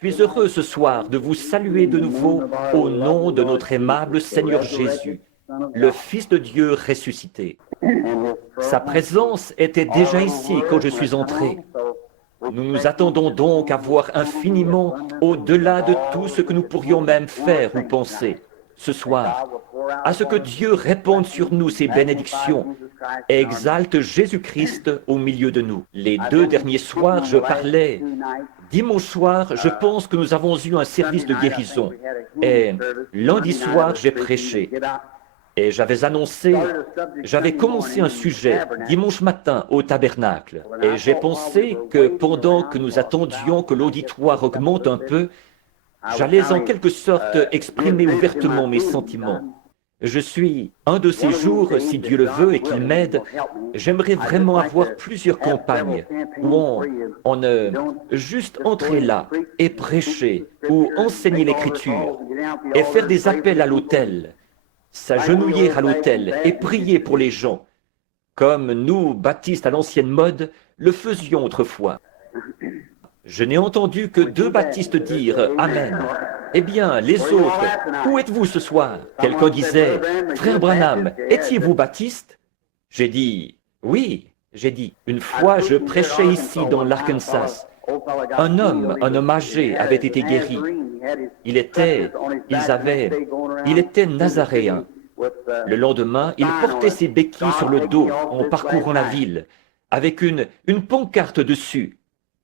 Je suis heureux ce soir de vous saluer de nouveau au nom de notre aimable Seigneur Jésus, le Fils de Dieu ressuscité. Sa présence était déjà ici quand je suis entré. Nous nous attendons donc à voir infiniment au-delà de tout ce que nous pourrions même faire ou penser ce soir, à ce que Dieu répande sur nous ses bénédictions et exalte Jésus-Christ au milieu de nous. Les 2 derniers soirs, je parlais. Dimanche soir, je pense que nous avons eu un service de guérison. Et lundi soir, j'ai prêché. Et j'avais commencé un sujet dimanche matin au tabernacle. Et j'ai pensé que pendant que nous attendions que l'auditoire augmente un peu, j'allais en quelque sorte exprimer ouvertement mes sentiments. Je suis un de ces jours, si Dieu le veut et qu'il m'aide, j'aimerais vraiment avoir plusieurs campagnes où on juste entrer là et prêcher ou enseigner l'Écriture et faire des appels à l'autel, s'agenouiller à l'autel et prier pour les gens, comme nous, baptistes à l'ancienne mode, le faisions autrefois. Je n'ai entendu que 2 baptistes dire « Amen ». Eh bien, les autres, où êtes-vous ce soir? Quelqu'un disait « Frère Branham, étiez-vous baptiste ?» J'ai dit « Oui ». J'ai dit « Une fois, je prêchais ici dans l'Arkansas. Un homme âgé avait été guéri. Il était nazaréen. Le lendemain, il portait ses béquilles sur le dos en parcourant la ville, avec une pancarte dessus.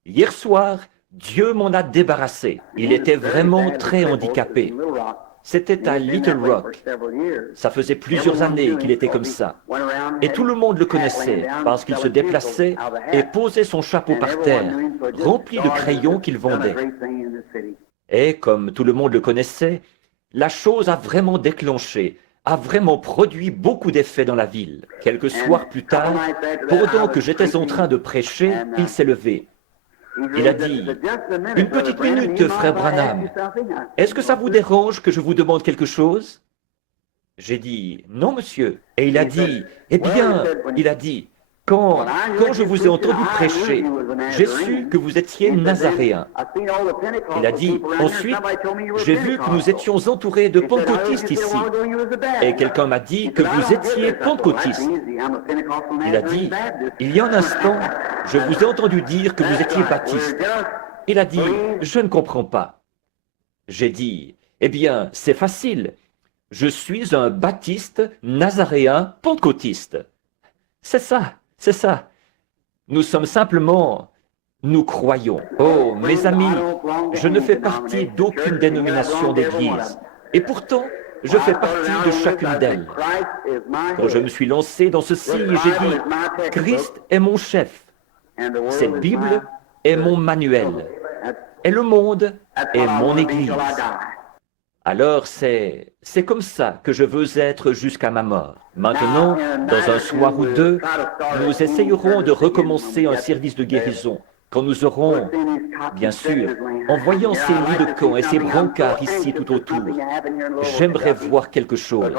Hier soir, Dieu m'en a débarrassé. Il était vraiment très handicapé. C'était à Little Rock. Ça faisait plusieurs années qu'il était comme ça. Et tout le monde le connaissait parce qu'il se déplaçait et posait son chapeau par terre, rempli de crayons qu'il vendait. Et comme tout le monde le connaissait, la chose a vraiment déclenché, a vraiment produit beaucoup d'effets dans la ville. Quelques soirs plus tard, pendant que j'étais en train de prêcher, il s'est levé. Il a dit « Une petite minute, frère Branham. Est-ce que ça vous dérange que je vous demande quelque chose ?» J'ai dit « Non, monsieur. » Et il a dit « Eh bien, il a dit, quand je vous ai entendu prêcher, j'ai su que vous étiez nazaréen. » Il a dit « Ensuite, j'ai vu que nous étions entourés de pentecôtistes ici. Et quelqu'un m'a dit que vous étiez pentecôtiste. » Il a dit « Il y a un instant, je vous ai entendu dire que vous étiez baptiste. » Il a dit « Je ne comprends pas. » J'ai dit « Eh bien, c'est facile. Je suis un baptiste, nazaréen, pentecôtiste. » C'est ça, c'est ça. Nous sommes simplement... Nous croyons. Oh, mes amis, je ne fais partie d'aucune dénomination d'église. Et pourtant, je fais partie de chacune d'elles. Quand je me suis lancé dans ceci, j'ai dit, Christ est mon chef. Cette Bible est mon manuel. Et le monde est mon église. Alors c'est comme ça que je veux être jusqu'à ma mort. Maintenant, dans un soir ou deux, nous essayerons de recommencer un service de guérison. Quand nous aurons, bien sûr, en voyant ces lits de camp et ces brancards ici tout autour, j'aimerais voir quelque chose.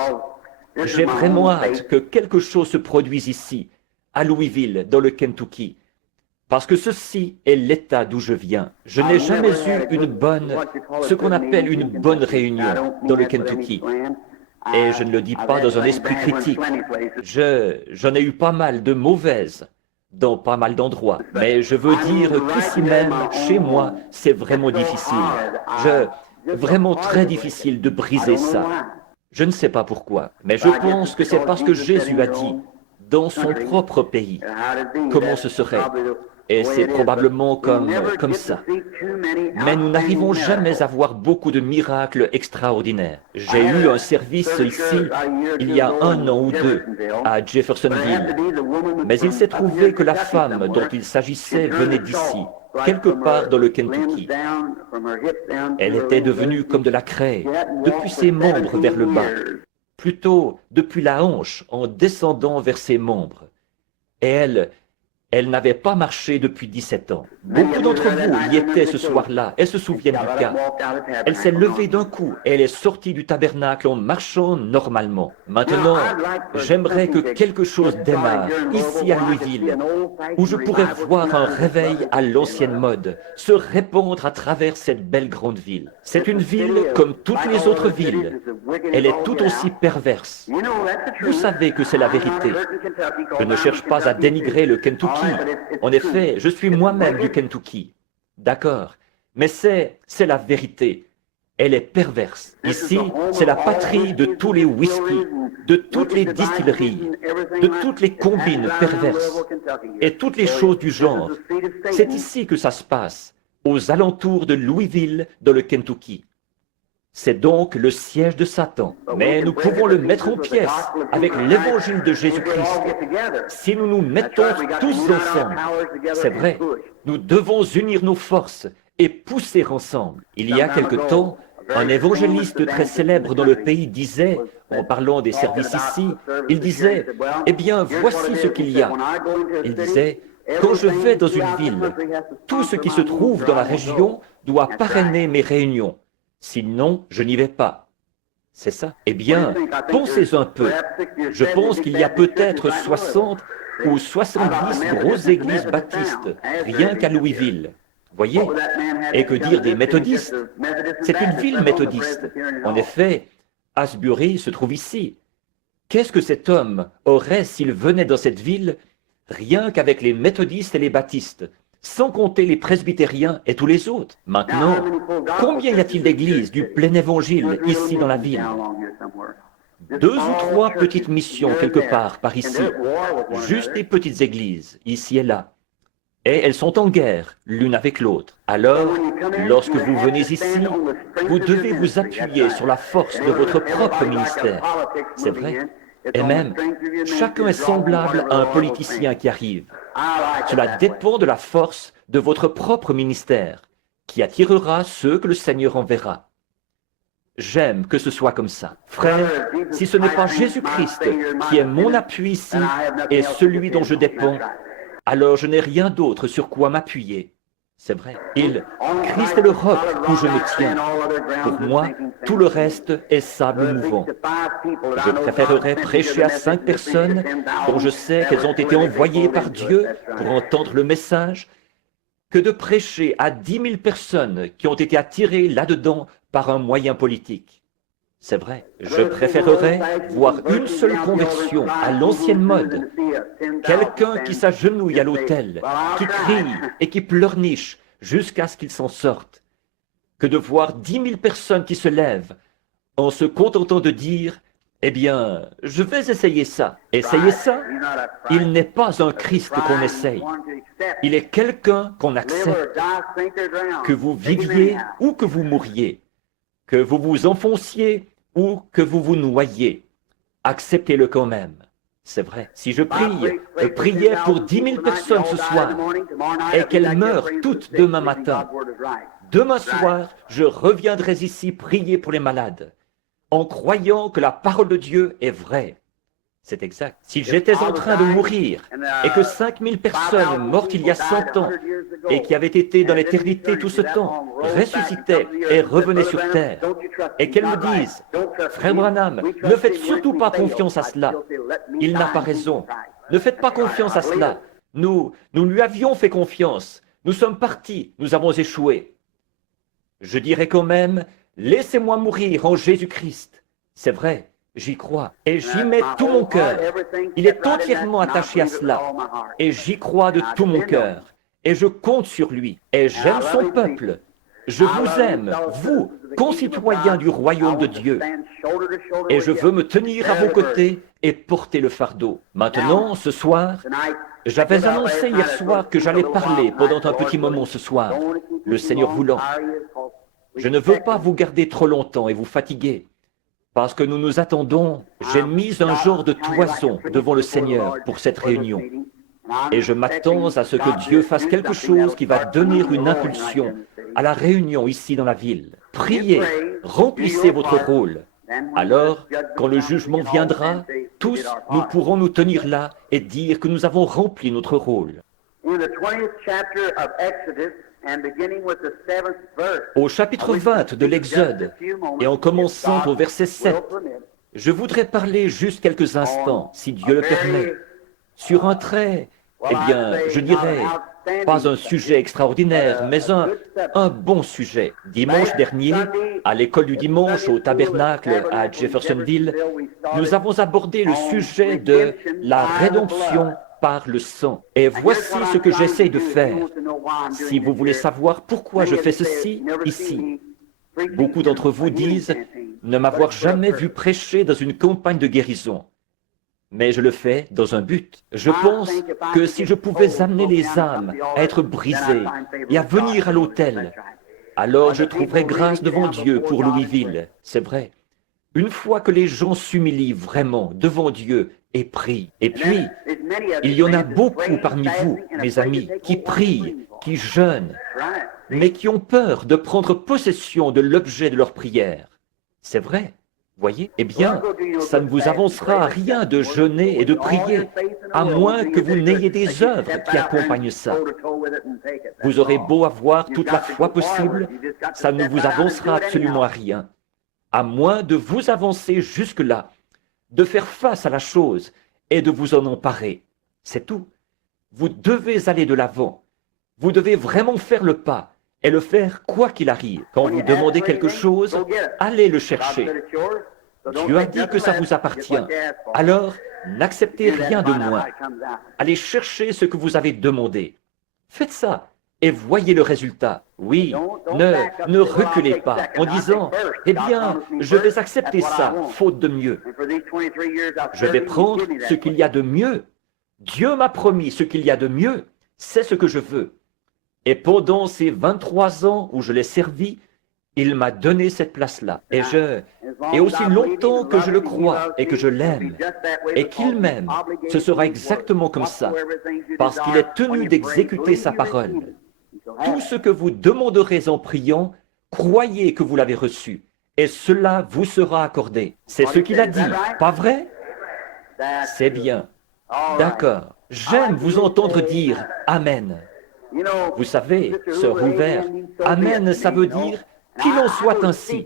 J'ai vraiment hâte que quelque chose se produise ici, à Louisville, dans le Kentucky. Parce que ceci est l'état d'où je viens. Je n'ai jamais eu ce qu'on appelle une bonne réunion dans le Kentucky. Et je ne le dis pas dans un esprit critique. J'en ai eu pas mal de mauvaises dans pas mal d'endroits. Mais je veux dire qu'ici même, chez moi, c'est vraiment difficile. Vraiment très difficile de briser ça. Je ne sais pas pourquoi, mais je pense que c'est parce que Jésus a dit, dans son propre pays, comment ce serait. Et c'est probablement comme ça. Mais nous n'arrivons jamais à voir beaucoup de miracles extraordinaires. J'ai eu un service ici, il y a 1 an ou 2, à Jeffersonville. Mais il s'est trouvé que la femme dont il s'agissait venait d'ici, quelque part dans le Kentucky. Elle était devenue comme de la craie, depuis ses membres vers le bas. Plutôt depuis la hanche en descendant vers ses membres. Et elle Elle n'avait pas marché depuis 17 ans. Beaucoup d'entre vous y étaient ce soir-là et se souviennent du cas. Elle s'est levée d'un coup et elle est sortie du tabernacle en marchant normalement. Maintenant, j'aimerais que quelque chose démarre ici à Louisville, où je pourrais voir un réveil à l'ancienne mode se répandre à travers cette belle grande ville. C'est une ville comme toutes les autres villes. Elle est tout aussi perverse. Vous savez que c'est la vérité. Je ne cherche pas à dénigrer le Kentucky. En effet, je suis moi-même du Kentucky. D'accord. Mais c'est la vérité. Elle est perverse. Ici, c'est la patrie de tous les whiskies, de toutes les distilleries, de toutes les combines perverses et toutes les choses du genre. C'est ici que ça se passe, aux alentours de Louisville, dans le Kentucky. C'est donc le siège de Satan. Mais nous pouvons le mettre en pièces avec l'évangile de Jésus-Christ. Si nous nous mettons tous ensemble, c'est vrai, nous devons unir nos forces et pousser ensemble. Il y a quelque temps, un évangéliste très célèbre dans le pays disait, en parlant des services ici, il disait, « Eh bien, voici ce qu'il y a. » Il disait, « Quand je vais dans une ville, tout ce qui se trouve dans la région doit parrainer mes réunions. Sinon, je n'y vais pas. » C'est ça. Eh bien, pensez un peu. Je pense qu'il y a peut-être 60 ou 70 grosses églises baptistes, rien qu'à Louisville. Voyez? Et que dire des méthodistes? C'est une ville méthodiste. En effet, Asbury se trouve ici. Qu'est-ce que cet homme aurait s'il venait dans cette ville, rien qu'avec les méthodistes et les baptistes, sans compter les presbytériens et tous les autres? Maintenant, combien y a-t-il d'églises du plein évangile ici dans la ville? 2 ou 3 petites missions quelque part par ici, juste des petites églises, ici et là. Et elles sont en guerre l'une avec l'autre. Alors, lorsque vous venez ici, vous devez vous appuyer sur la force de votre propre ministère. C'est vrai. Et même, chacun est semblable à un politicien qui arrive. Cela dépend de la force de votre propre ministère, qui attirera ceux que le Seigneur enverra. J'aime que ce soit comme ça. Frère, si ce n'est pas Jésus-Christ qui est mon appui ici et celui dont je dépends, alors je n'ai rien d'autre sur quoi m'appuyer. C'est vrai. Christ est le roc où je me tiens. Pour moi, tout le reste est sable mouvant. Je préférerais prêcher à 5 personnes dont je sais qu'elles ont été envoyées par Dieu pour entendre le message, que de prêcher à 10 000 personnes qui ont été attirées là-dedans par un moyen politique. C'est vrai. Je préférerais voir une seule conversion à l'ancienne mode. Quelqu'un qui s'agenouille à l'autel, qui crie et qui pleurniche jusqu'à ce qu'il s'en sorte, que de voir 10 000 personnes qui se lèvent en se contentant de dire « Eh bien, je vais essayer ça. » Essayer ça, il n'est pas un Christ qu'on essaye. Il est quelqu'un qu'on accepte. Que vous viviez ou que vous mouriez, que vous vous enfonciez ou que vous vous noyez, acceptez-le quand même. C'est vrai. Si je priais pour 10 000 personnes ce soir et qu'elles meurent toutes demain matin, demain soir, je reviendrai ici prier pour les malades, en croyant que la parole de Dieu est vraie. C'est exact. Si j'étais en train de mourir et que 5 000 personnes mortes il y a 100 ans et qui avaient été dans l'éternité tout ce temps ressuscitaient et revenaient sur terre et qu'elles me disent « Frère Branham, ne faites surtout pas confiance à cela. Il n'a pas raison. Ne faites pas confiance à cela. Nous lui avions fait confiance. Nous sommes partis. Nous avons échoué. » Je dirais quand même « Laissez-moi mourir en Jésus-Christ. » C'est vrai. J'y crois et j'y mets tout mon cœur. Il est entièrement attaché à cela et j'y crois de tout mon cœur. Et je compte sur lui et j'aime son peuple. Je vous aime, vous, concitoyens du royaume de Dieu. Et je veux me tenir à vos côtés et porter le fardeau. Maintenant, ce soir, j'avais annoncé hier soir que j'allais parler pendant un petit moment ce soir, le Seigneur voulant. Je ne veux pas vous garder trop longtemps et vous fatiguer. Parce que nous nous attendons, j'ai mis un genre de toison devant le Seigneur pour cette réunion. Et je m'attends à ce que Dieu fasse quelque chose qui va donner une impulsion à la réunion ici dans la ville. Priez, remplissez votre rôle. Alors, quand le jugement viendra, tous nous pourrons nous tenir là et dire que nous avons rempli notre rôle. Au chapitre 20 de l'Exode, et en commençant au verset 7, je voudrais parler juste quelques instants, si Dieu le permet, sur un trait, eh bien, je dirais, pas un sujet extraordinaire, mais un bon sujet. Dimanche dernier, à l'école du dimanche au tabernacle à Jeffersonville, nous avons abordé le sujet de la rédemption par le sang. Et voici ce que j'essaie de faire. Si vous voulez savoir pourquoi je fais ceci ici, beaucoup d'entre vous disent ne m'avoir jamais vu prêcher dans une campagne de guérison. Mais je le fais dans un but. Je pense que si je pouvais amener les âmes à être brisées et à venir à l'autel, alors je trouverais grâce devant Dieu pour Louisville. C'est vrai. Une fois que les gens s'humilient vraiment devant Dieu et prient. Et puis, il y en a beaucoup parmi vous, mes amis, qui prient, qui jeûnent, mais qui ont peur de prendre possession de l'objet de leur prière. C'est vrai. Voyez? Eh bien, ça ne vous avancera à rien de jeûner et de prier, à moins que vous n'ayez des œuvres qui accompagnent ça. Vous aurez beau avoir toute la foi possible, ça ne vous avancera absolument à rien, à moins de vous avancer jusque-là, de faire face à la chose et de vous en emparer. C'est tout. Vous devez aller de l'avant. Vous devez vraiment faire le pas et le faire quoi qu'il arrive. Quand vous demandez quelque chose, allez le chercher. Dieu a dit que ça vous appartient. Alors, n'acceptez rien de moins. Allez chercher ce que vous avez demandé. Faites ça et voyez le résultat. Oui, ne reculez pas en disant « Eh bien, je vais accepter ça, faute de mieux. Je vais prendre ce qu'il y a de mieux. Dieu m'a promis ce qu'il y a de mieux. C'est ce que je veux. » Et pendant ces 23 ans où je l'ai servi, il m'a donné cette place-là. Et aussi longtemps que je le crois et que je l'aime et qu'il m'aime, ce sera exactement comme ça, parce qu'il est tenu d'exécuter sa parole. Tout ce que vous demanderez en priant, croyez que vous l'avez reçu, et cela vous sera accordé. C'est ce qu'il a dit, pas vrai? C'est bien. D'accord. J'aime vous entendre dire « Amen ». Vous savez, sœur Rouvert, « Amen », ça veut dire « qu'il en soit ainsi »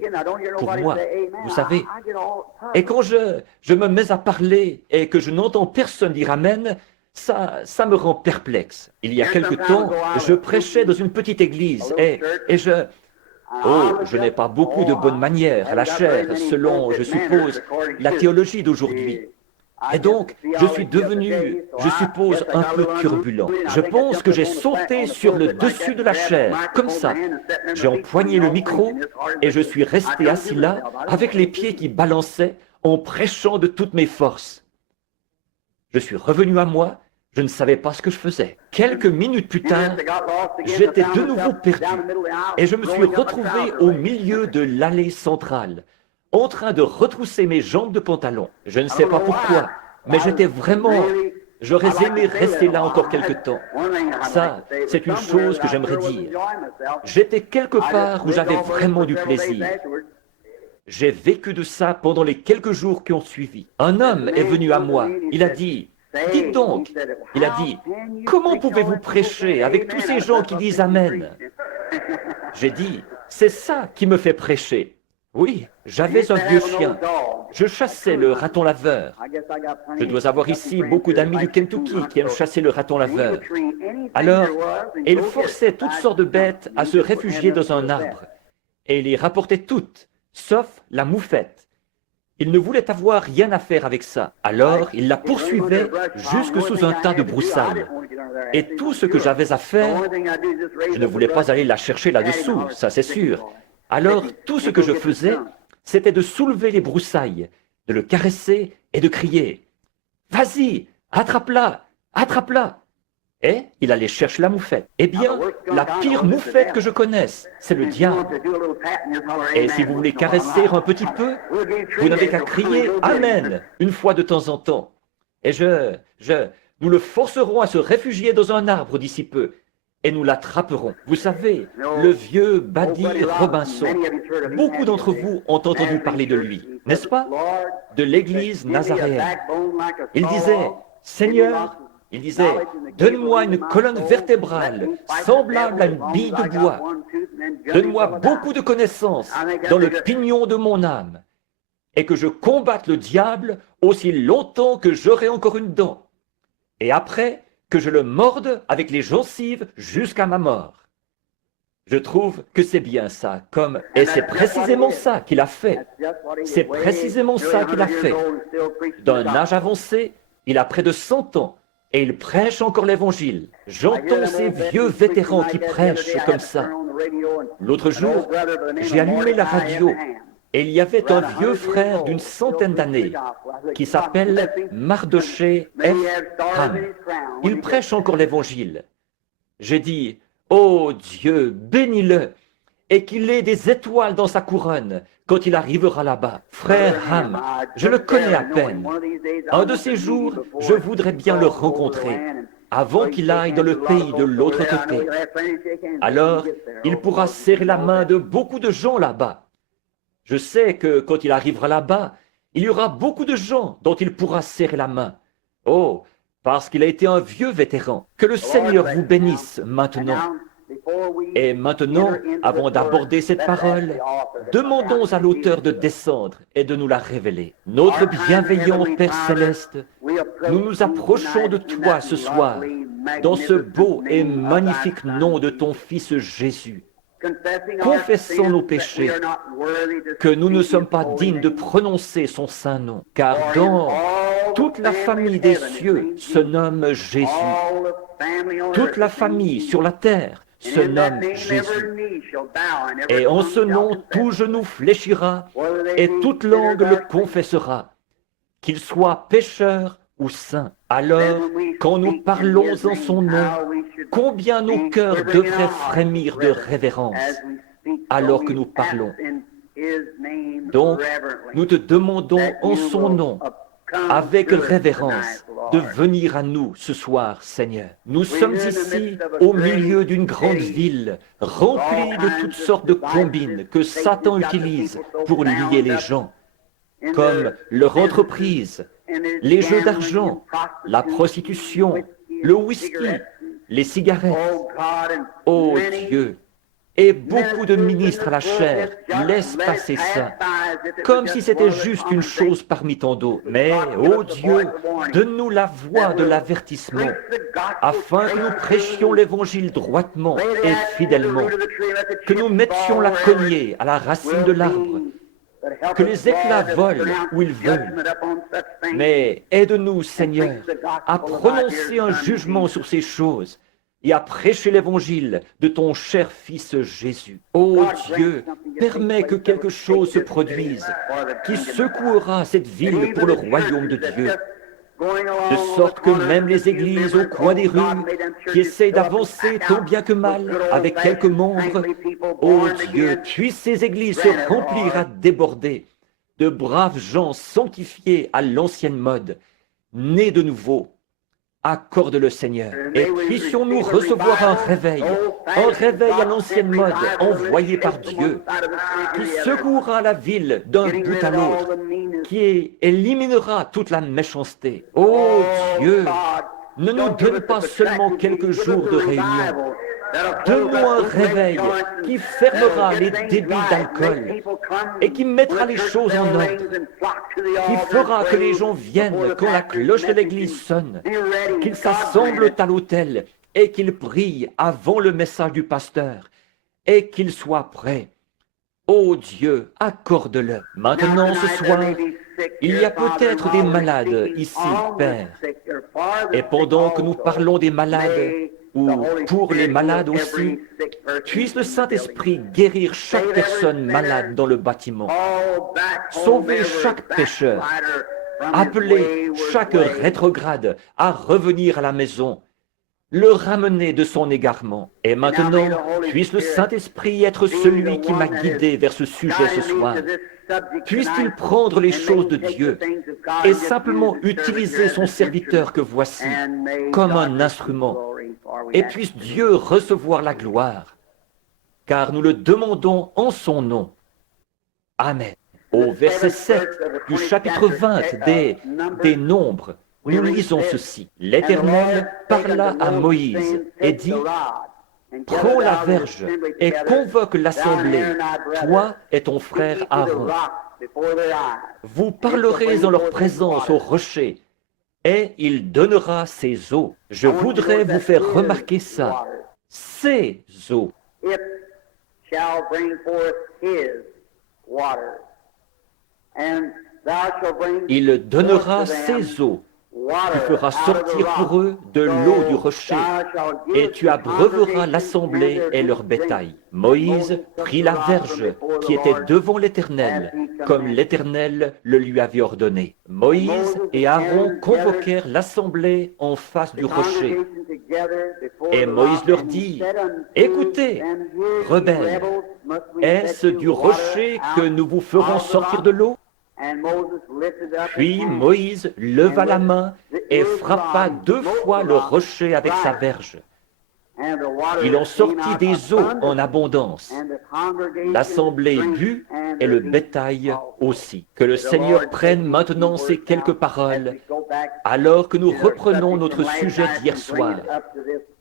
pour moi, vous savez. Et quand je me mets à parler et que je n'entends personne dire « Amen », ça me rend perplexe. Il y a quelque temps, je prêchais dans une petite église et je n'ai pas beaucoup de bonnes manières à la chair, selon, je suppose, la théologie d'aujourd'hui. Et donc, je suis devenu, je suppose, un peu turbulent. Je pense que j'ai sauté sur le dessus de la chair, comme ça. J'ai empoigné le micro et je suis resté assis là, avec les pieds qui balançaient, en prêchant de toutes mes forces. Je suis revenu à moi, je ne savais pas ce que je faisais. Quelques minutes plus tard, j'étais de nouveau perdu et je me suis retrouvé au milieu de l'allée centrale, en train de retrousser mes jambes de pantalon. Je ne sais pas pourquoi, mais j'aurais aimé rester là encore quelque temps. Ça, c'est une chose que j'aimerais dire. J'étais quelque part où j'avais vraiment du plaisir. J'ai vécu de ça pendant les quelques jours qui ont suivi. Un homme est venu à moi. Il a dit, « Dites donc », il a dit, « Comment pouvez-vous prêcher avec tous ces gens qui disent Amen ?» J'ai dit, « C'est ça qui me fait prêcher. » Oui, j'avais un vieux chien. Je chassais le raton laveur. Je dois avoir ici beaucoup d'amis du Kentucky qui aiment chasser le raton laveur. Alors, il forçait toutes sortes de bêtes à se réfugier dans un arbre. Et il les rapportait toutes, sauf la moufette. Il ne voulait avoir rien à faire avec ça. Alors, il la poursuivait jusque sous un tas de broussailles. Et tout ce que j'avais à faire, je ne voulais pas aller la chercher là-dessous, ça c'est sûr. Alors, tout ce que je faisais, c'était de soulever les broussailles, de le caresser et de crier « Vas-y, attrape-la, attrape-la » Et il allait chercher la moufette. Eh bien, la pire moufette que je connaisse, c'est le diable. Et si vous voulez caresser un petit peu, vous n'avez qu'à crier « Amen » une fois de temps en temps. Et nous le forcerons à se réfugier dans un arbre d'ici peu. Et nous l'attraperons. Vous savez, le vieux Buddy Robinson, beaucoup d'entre vous ont entendu parler de lui, n'est-ce pas? De l'église nazaréenne. Il disait, « Seigneur, Il disait, donne-moi une colonne vertébrale semblable à une bille de bois. Donne-moi beaucoup de connaissances dans le pignon de mon âme, et que je combatte le diable aussi longtemps que j'aurai encore une dent, et après que je le morde avec les gencives jusqu'à ma mort. Je trouve que c'est bien ça, et c'est précisément ça qu'il a fait. C'est précisément ça qu'il a fait. D'un âge avancé, il a près de 100 ans, et il prêche encore l'Évangile. J'entends ces vieux vétérans qui prêchent comme ça. L'autre jour, j'ai allumé la radio, et il y avait un vieux frère d'une centaine d'années qui s'appelle Mardoché F. Ham. Il prêche encore l'Évangile. J'ai dit, oh Dieu, bénis-le, et qu'il ait des étoiles dans sa couronne quand il arrivera là-bas. Frère Ham, je le connais à peine. Un de ces jours, je voudrais bien le rencontrer avant qu'il aille dans le pays de l'autre côté. Alors, il pourra serrer la main de beaucoup de gens là-bas. Je sais que quand il arrivera là-bas, il y aura beaucoup de gens dont il pourra serrer la main. Oh, parce qu'il a été un vieux vétéran. Que le Seigneur vous bénisse maintenant. Et maintenant, avant d'aborder cette parole, demandons à l'auteur de descendre et de nous la révéler. Notre bienveillant Père Céleste, nous nous approchons de toi ce soir, dans ce beau et magnifique nom de ton Fils Jésus. Confessons nos péchés, que nous ne sommes pas dignes de prononcer son saint nom, car dans toute la famille des cieux se nomme Jésus. Toute la famille sur la terre se nomme Jésus. Et en ce nom, tout genou fléchira et toute langue le confessera, qu'il soit pécheur ou saint. Alors, quand nous parlons en son nom, combien nos cœurs devraient frémir de révérence alors que nous parlons. Donc, nous te demandons en son nom, avec révérence, de venir à nous ce soir, Seigneur. Nous sommes ici au milieu d'une grande ville, remplie de toutes sortes de combines que Satan utilise pour lier les gens, comme leur entreprise, les jeux d'argent, la prostitution, le whisky, les cigarettes. Oh Dieu! Et beaucoup de ministres à la chair laissent passer ça, comme si c'était juste une chose parmi tant d'autres. Mais, ô Dieu, donne-nous la voix de l'avertissement, afin que nous prêchions l'Évangile droitement et fidèlement, que nous mettions la cognée à la racine de l'arbre, que les éclats volent où ils veulent. Mais aide-nous, Seigneur, à prononcer un jugement sur ces choses, et à prêcher l'Évangile de ton cher Fils Jésus. Ô Dieu, permets que quelque chose se produise qui secouera cette ville pour le royaume de Dieu, de sorte que même les églises au coin des rues qui essayent d'avancer tant bien que mal avec quelques membres, ô Dieu, puissent ces églises se remplir à déborder de braves gens sanctifiés à l'ancienne mode, nés de nouveau. Accorde-le, Seigneur, et puissions-nous recevoir un réveil à l'ancienne mode envoyé par Dieu, qui secouera la ville d'un bout à l'autre, qui éliminera toute la méchanceté. Ô Dieu, ne nous donne pas seulement quelques jours de réunion. Donne-nous un réveil qui fermera les débits d'alcool et qui mettra les choses en ordre, qui fera que les gens viennent quand la cloche de l'église sonne, qu'ils s'assemblent à l'autel et qu'ils prient avant le message du pasteur et qu'ils soient prêts. Ô Dieu, accorde-le. Maintenant, ce soir, il y a peut-être des malades ici, Père. Et pendant que nous parlons des malades, ou pour les malades aussi, puisse le Saint-Esprit guérir chaque personne malade dans le bâtiment, sauver chaque pécheur, appeler chaque rétrograde à revenir à la maison, le ramener de son égarement. Et maintenant, puisse le Saint-Esprit être celui qui m'a guidé vers ce sujet ce soir. Puisse-t-il prendre les choses de Dieu et simplement utiliser son serviteur que voici comme un instrument, et puisse Dieu recevoir la gloire, car nous le demandons en son nom. Amen. Au verset 7 du chapitre 20 des Nombres, nous lisons ceci. L'Éternel parla à Moïse et dit, « Prends la verge et convoque l'assemblée, toi et ton frère Aaron. Vous parlerez en leur présence au rocher, et il donnera ses eaux. » Je voudrais vous faire remarquer ça. Ces eaux. Il donnera ses eaux. Tu feras sortir pour eux de l'eau du rocher, et tu abreuveras l'assemblée et leur bétail. Moïse prit la verge qui était devant l'Éternel, comme l'Éternel le lui avait ordonné. Moïse et Aaron convoquèrent l'assemblée en face du rocher. Et Moïse leur dit, « Écoutez, rebelles, est-ce du rocher que nous vous ferons sortir de l'eau ?» Puis Moïse leva la main et frappa 2 fois le rocher avec sa verge. Il en sortit des eaux en abondance. L'assemblée but et le bétail aussi. Que le Seigneur prenne maintenant ces quelques paroles, alors que nous reprenons notre sujet d'hier soir,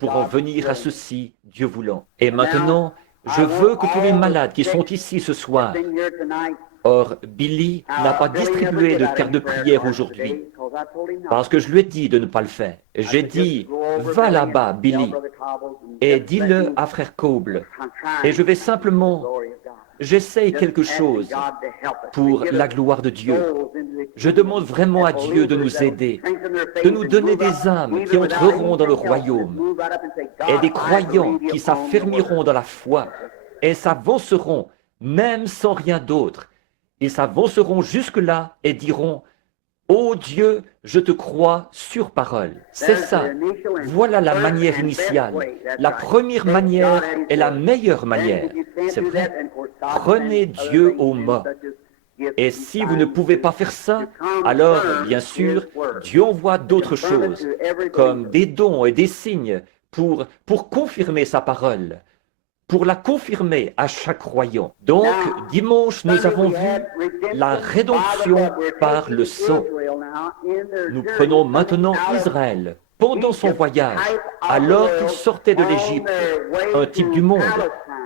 pour en venir à ceci, Dieu voulant. Et maintenant, je veux que tous les malades qui sont ici ce soir. Or, Billy n'a pas distribué de carte de prière aujourd'hui, parce que je lui ai dit de ne pas le faire. J'ai dit, va là-bas, Billy, et dis-le à frère Coble, et je vais simplement, j'essaye quelque chose pour la gloire de Dieu. Je demande vraiment à Dieu de nous aider, de nous donner des âmes qui entreront dans le royaume, et des croyants qui s'affermiront dans la foi, et s'avanceront, même sans rien d'autre. Ils s'avanceront jusque-là et diront, « Ô Dieu, je te crois sur parole. » C'est ça. Voilà la manière initiale. La première manière est la meilleure manière. C'est vrai. Prenez Dieu au mot. Et si vous ne pouvez pas faire ça, alors, bien sûr, Dieu envoie d'autres choses, comme des dons et des signes pour confirmer sa parole, pour la confirmer à chaque croyant. Donc, dimanche, nous avons vu la rédemption par le sang. Nous prenons maintenant Israël pendant son voyage, alors qu'il sortait de l'Égypte, un type du monde,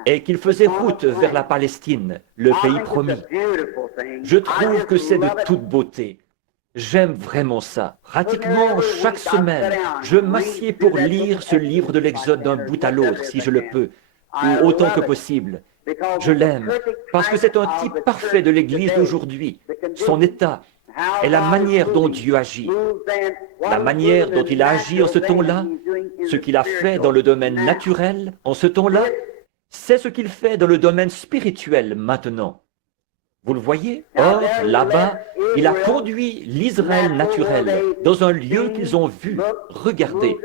et qu'il faisait route vers la Palestine, le pays promis. Je trouve que c'est de toute beauté. J'aime vraiment ça. Pratiquement chaque semaine, je m'assieds pour lire ce livre de l'Exode d'un bout à l'autre, si je le peux, ou autant que possible. Je l'aime, parce que c'est un type parfait de l'Église d'aujourd'hui, son état, et la manière dont Dieu agit. La manière dont il a agi en ce temps-là, ce qu'il a fait dans le domaine naturel en ce temps-là, c'est ce qu'il fait dans le domaine spirituel maintenant. Vous le voyez? Or, là-bas, il a conduit l'Israël naturel dans un lieu qu'ils ont vu. Regardez,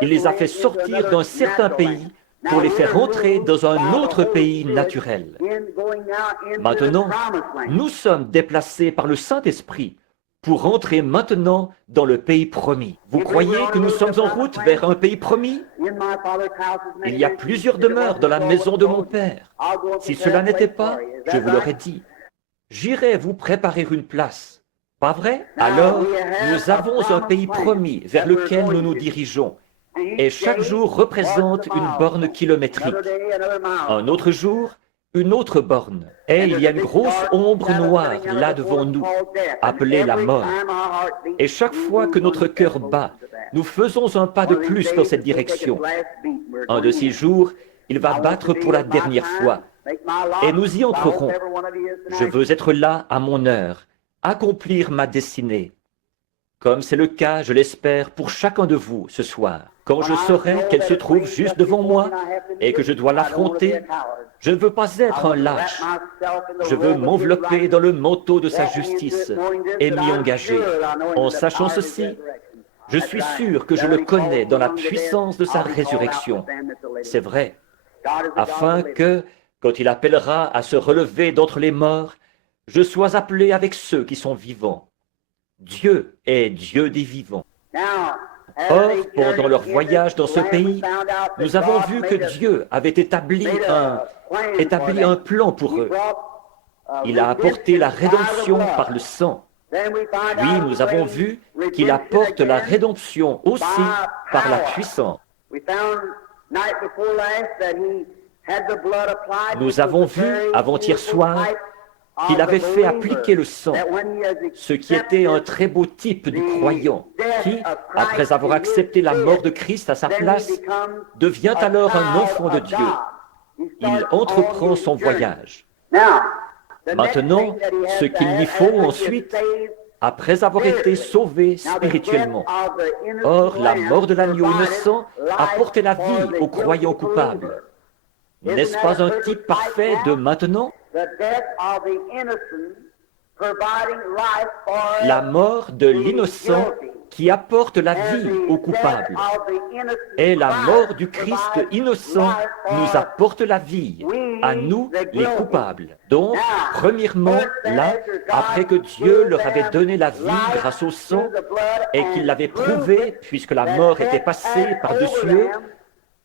il les a fait sortir d'un certain pays pour les faire entrer dans un autre pays naturel. Maintenant, nous sommes déplacés par le Saint-Esprit pour entrer maintenant dans le pays promis. Vous croyez que nous sommes en route vers un pays promis? Il y a plusieurs demeures dans la maison de mon Père. Si cela n'était pas, je vous l'aurais dit, j'irai vous préparer une place. Pas vrai? Alors, nous avons un pays promis vers lequel nous nous dirigeons. Et chaque jour représente une borne kilométrique. Un autre jour, une autre borne. Et il y a une grosse ombre noire là devant nous, appelée la mort. Et chaque fois que notre cœur bat, nous faisons un pas de plus dans cette direction. Un de ces jours, il va battre pour la dernière fois. Et nous y entrerons. Je veux être là à mon heure, accomplir ma destinée. Comme c'est le cas, je l'espère, pour chacun de vous ce soir. Quand je saurai qu'elle se trouve juste devant moi et que je dois l'affronter, je ne veux pas être un lâche. Je veux m'envelopper dans le manteau de sa justice et m'y engager. En sachant ceci, je suis sûr que je le connais dans la puissance de sa résurrection. C'est vrai, afin que, quand il appellera à se relever d'entre les morts, je sois appelé avec ceux qui sont vivants. Dieu est Dieu des vivants. Or, pendant leur voyage dans ce pays, nous avons vu que Dieu avait établi un plan pour eux. Il a apporté la rédemption par le sang. Puis nous avons vu qu'il apporte la rédemption aussi par la puissance. Nous avons vu avant-hier soir qu'il avait fait appliquer le sang, ce qui était un très beau type du croyant, qui, après avoir accepté la mort de Christ à sa place, devient alors un enfant de Dieu. Il entreprend son voyage. Maintenant, ce qu'il lui faut ensuite, après avoir été sauvé spirituellement. Or, la mort de l'agneau innocent apportait la vie aux croyants coupables. N'est-ce pas un type parfait de maintenant? La mort de l'innocent qui apporte la vie aux coupables. Et la mort du Christ innocent nous apporte la vie, à nous les coupables. Donc, premièrement, là, après que Dieu leur avait donné la vie grâce au sang, et qu'il l'avait prouvé, puisque la mort était passée par-dessus eux,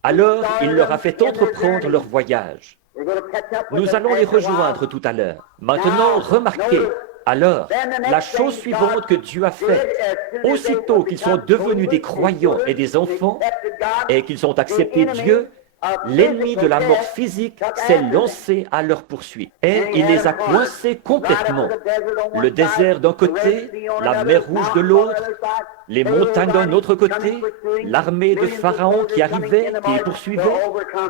alors il leur a fait entreprendre leur voyage. Nous allons les rejoindre tout à l'heure. Maintenant, remarquez, alors, la chose suivante que Dieu a faite, aussitôt qu'ils sont devenus des croyants et des enfants, et qu'ils ont accepté Dieu, l'ennemi de la mort physique s'est lancé à leur poursuite. Et il les a coincés complètement. Le désert d'un côté, la mer Rouge de l'autre, les montagnes d'un autre côté, l'armée de Pharaon qui arrivait, qui les poursuivait,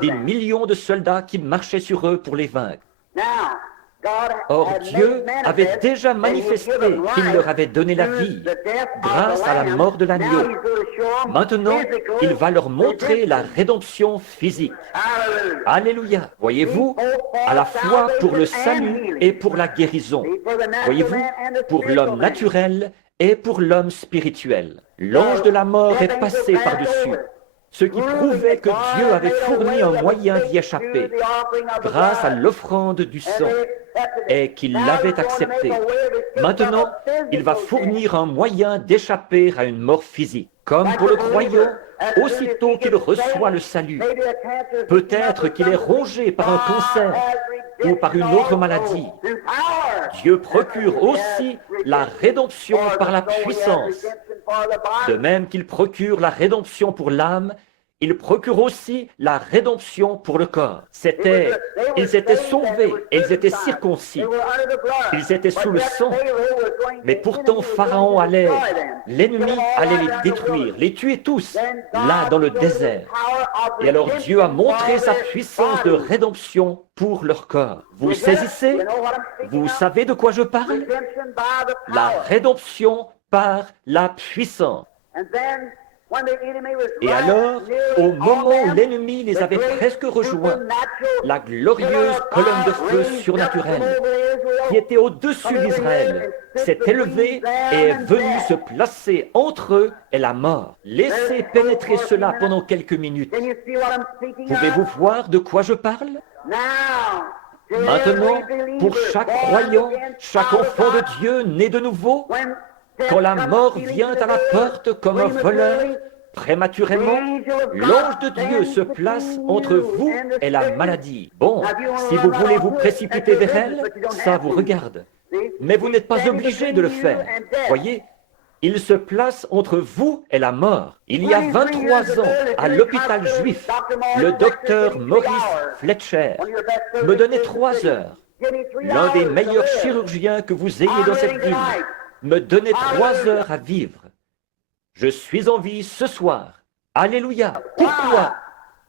des millions de soldats qui marchaient sur eux pour les vaincre. Or, Dieu avait déjà manifesté qu'il leur avait donné la vie grâce à la mort de l'agneau. Maintenant, il va leur montrer la rédemption physique. Alléluia! Voyez-vous, à la fois pour le salut et pour la guérison. Voyez-vous, pour l'homme naturel et pour l'homme spirituel. L'ange de la mort est passé par-dessus, ce qui prouvait que Dieu avait fourni un moyen d'y échapper grâce à l'offrande du sang et qu'il l'avait accepté. Maintenant, il va fournir un moyen d'échapper à une mort physique. Comme pour le croyant, aussitôt qu'il reçoit le salut, peut-être qu'il est rongé par un cancer ou par une autre maladie. Dieu procure aussi la rédemption par la puissance. De même qu'il procure la rédemption pour l'âme, il procure aussi la rédemption pour le corps. Ils étaient sauvés et ils étaient circoncis. Ils étaient sous le sang. Mais pourtant, Pharaon l'ennemi allait les détruire, les tuer tous, là dans le désert. Et alors Dieu a montré sa puissance de rédemption pour leur corps. Vous saisissez? Vous savez de quoi je parle? La rédemption par la puissance. Et alors, au moment où l'ennemi les avait presque rejoints, la glorieuse colonne de feu surnaturelle qui était au-dessus d'Israël s'est élevée et est venue se placer entre eux et la mort. Laissez pénétrer cela pendant quelques minutes. Pouvez-vous voir de quoi je parle? Maintenant, pour chaque croyant, chaque enfant de Dieu né de nouveau, quand la mort vient à la porte comme un voleur, prématurément, l'ange de Dieu se place entre vous et la maladie. Bon, si vous voulez vous précipiter vers elle, ça vous regarde. Mais vous n'êtes pas obligé de le faire. Voyez, il se place entre vous et la mort. Il y a 23 ans, à l'hôpital juif, le docteur Maurice Fletcher me donnait 3 heures. L'un des meilleurs chirurgiens que vous ayez dans cette ville me donnait 3 heures à vivre. Je suis en vie ce soir. Alléluia. Pourquoi?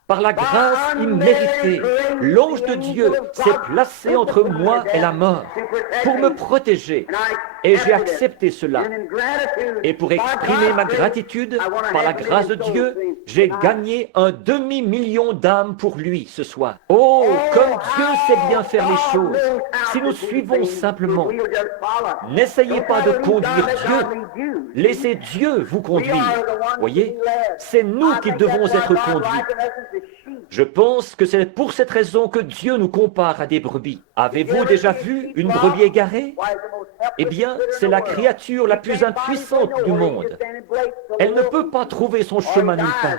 Par la grâce imméritée, l'ange de Dieu s'est placé entre moi et la mort pour me protéger. Et j'ai accepté cela. Et pour exprimer ma gratitude, par la grâce de Dieu, j'ai gagné un demi-million d'âmes pour lui ce soir. Oh, comme Dieu sait bien faire les choses. Si nous suivons simplement, n'essayez pas de conduire Dieu. Laissez Dieu vous conduire. Voyez, c'est nous qui devons être conduits. Je pense que c'est pour cette raison que Dieu nous compare à des brebis. Avez-vous déjà vu une brebis égarée? Eh bien, c'est la créature la plus impuissante du monde. Elle ne peut pas trouver son chemin nulle part.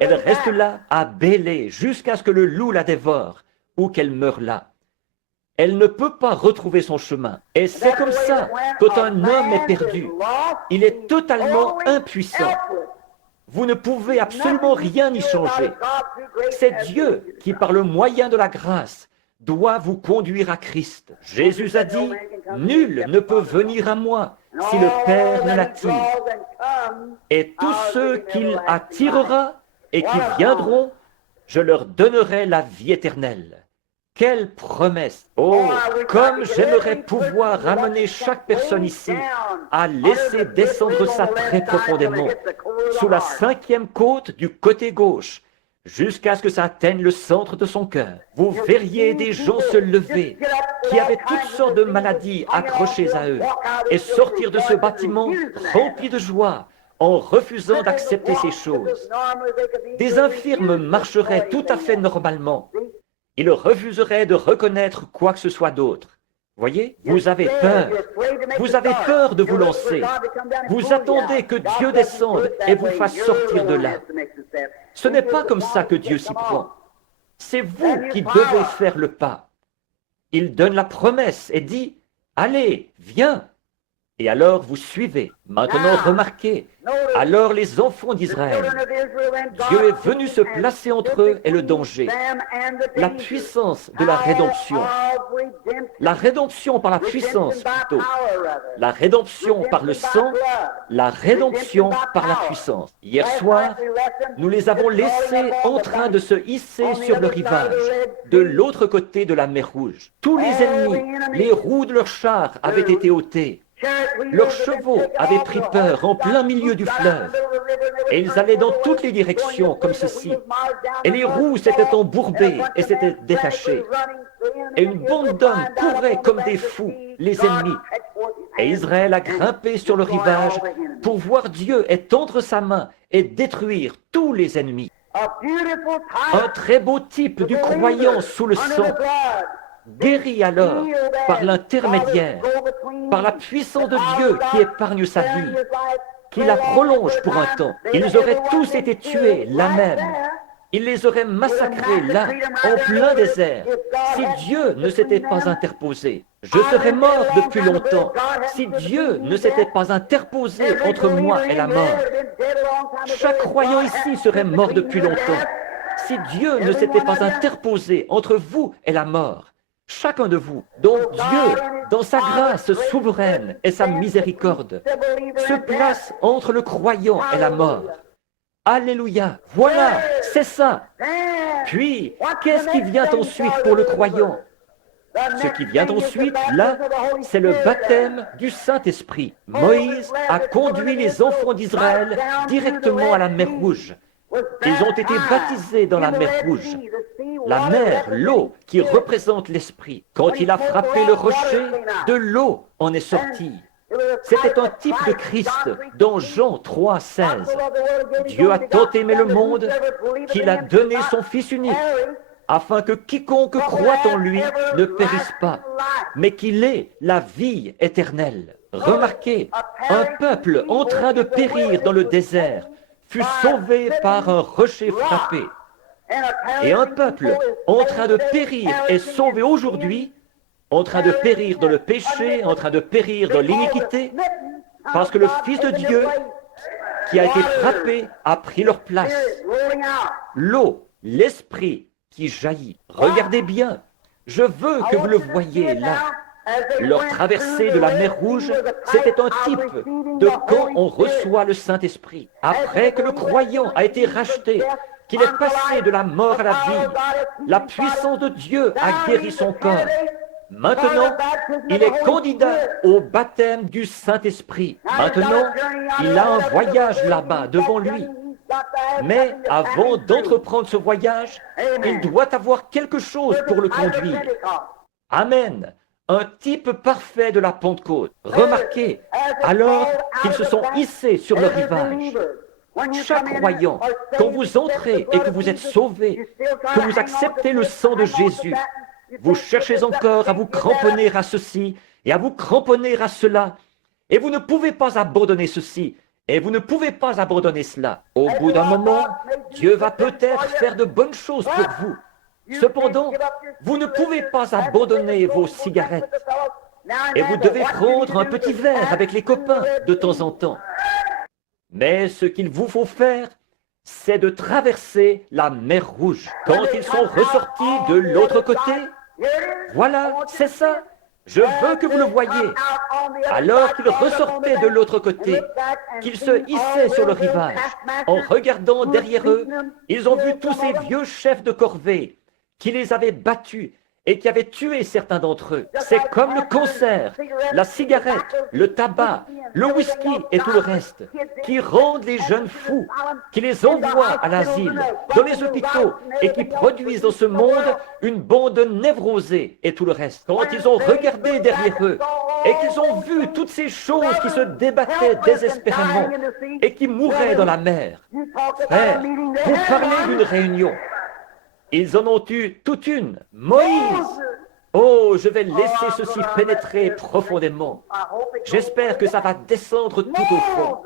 Elle reste là à bêler jusqu'à ce que le loup la dévore ou qu'elle meure là. Elle ne peut pas retrouver son chemin. Et c'est comme ça, quand un homme est perdu, il est totalement impuissant. Vous ne pouvez absolument rien y changer. C'est Dieu qui, par le moyen de la grâce, doit vous conduire à Christ. Jésus a dit, « Nul ne peut venir à moi si le Père ne l'attire. Et tous ceux qu'il attirera et qui viendront, je leur donnerai la vie éternelle. » Quelle promesse! Oh, comme j'aimerais pouvoir ramener chaque personne ici à laisser descendre ça très profondément, sous la 5e côte du côté gauche, jusqu'à ce que ça atteigne le centre de son cœur. Vous verriez des gens se lever, qui avaient toutes sortes de maladies accrochées à eux, et sortir de ce bâtiment rempli de joie, en refusant d'accepter ces choses. Des infirmes marcheraient tout à fait normalement. Ils refuseraient de reconnaître quoi que ce soit d'autre. Voyez, vous avez peur. Vous avez peur de vous lancer. Vous attendez que Dieu descende et vous fasse sortir de là. Ce n'est pas comme ça que Dieu s'y prend. C'est vous qui devez faire le pas. Il donne la promesse et dit, « Allez, viens !» Et alors vous suivez. Maintenant, remarquez, alors les enfants d'Israël, Dieu est venu se placer entre eux et le danger. La puissance de la rédemption. La rédemption par la puissance, plutôt. La rédemption par le sang, la rédemption par la puissance. Hier soir, nous les avons laissés en train de se hisser sur le rivage, de l'autre côté de la mer Rouge. Tous les ennemis, les roues de leurs chars avaient été ôtées. Leurs chevaux avaient pris peur en plein milieu du fleuve, et ils allaient dans toutes les directions comme ceci, et les roues s'étaient embourbées et s'étaient détachées, et une bande d'hommes courait comme des fous, les ennemis, et Israël a grimpé sur le rivage pour voir Dieu étendre sa main et détruire tous les ennemis. Un très beau type du croyant sous le sang, guéri alors par l'intermédiaire, par la puissance de Dieu qui épargne sa vie, qui la prolonge pour un temps. Ils auraient tous été tués là même. Il les aurait massacrés là, en plein désert, si Dieu ne s'était pas interposé. Je serais mort depuis longtemps si Dieu ne s'était pas interposé entre moi et la mort. Chaque croyant ici serait mort depuis longtemps si Dieu ne s'était pas interposé entre vous et la mort. Chacun de vous, dont Dieu, dans sa grâce souveraine et sa miséricorde, se place entre le croyant et la mort. Alléluia, voilà, c'est ça. Puis, qu'est-ce qui vient ensuite pour le croyant? Ce qui vient ensuite, là, c'est le baptême du Saint-Esprit. Moïse a conduit les enfants d'Israël directement à la mer Rouge. Ils ont été baptisés dans la mer Rouge. La mer, l'eau, qui représente l'Esprit. Quand il a frappé le rocher, de l'eau en est sortie. C'était un type de Christ dans Jean 3, 16. Dieu a tant aimé le monde qu'il a donné son Fils unique, afin que quiconque croit en lui ne périsse pas, mais qu'il ait la vie éternelle. Remarquez, un peuple en train de périr dans le désert fut sauvé par un rocher frappé. Et un peuple en train de périr est sauvé aujourd'hui, en train de périr dans le péché, en train de périr dans l'iniquité, parce que le Fils de Dieu, qui a été frappé, a pris leur place. L'eau, l'Esprit qui jaillit. Regardez bien, je veux que vous le voyiez là. Leur traversée de la mer Rouge, c'était un type de quand on reçoit le Saint-Esprit. Après que le croyant a été racheté, qu'il est passé de la mort à la vie, la puissance de Dieu a guéri son corps. Maintenant, il est candidat au baptême du Saint-Esprit. Maintenant, il a un voyage là-bas devant lui. Mais avant d'entreprendre ce voyage, il doit avoir quelque chose pour le conduire. Amen. Un type parfait de la Pentecôte. Remarquez, alors qu'ils se sont hissés sur le rivage. Chaque croyant, quand vous entrez et que vous êtes sauvé, que vous acceptez le sang de Jésus, vous cherchez encore à vous cramponner à ceci et à vous cramponner à cela, et vous ne pouvez pas abandonner ceci, et vous ne pouvez pas abandonner cela. Au bout d'un moment, Dieu va peut-être faire de bonnes choses pour vous, Cependant, vous ne pouvez pas abandonner vos cigarettes et vous devez prendre un petit verre avec les copains de temps en temps. Mais ce qu'il vous faut faire, c'est de traverser la mer Rouge. Quand ils sont ressortis de l'autre côté, voilà, c'est ça. Je veux que vous le voyiez. Alors qu'ils ressortaient de l'autre côté, qu'ils se hissaient sur le rivage, en regardant derrière eux, ils ont vu tous ces vieux chefs de corvée qui les avaient battus et qui avaient tué certains d'entre eux. C'est comme le concert, la cigarette, le tabac, le whisky et tout le reste, qui rendent les jeunes fous, qui les envoient à l'asile, dans les hôpitaux, et qui produisent dans ce monde une bande névrosée et tout le reste. Quand ils ont regardé derrière eux, et qu'ils ont vu toutes ces choses qui se débattaient désespérément, et qui mouraient dans la mer, frère, vous parlez d'une réunion. Ils en ont eu toute une. Moïse! Oh, je vais laisser ceci pénétrer profondément. J'espère que ça va descendre tout au fond.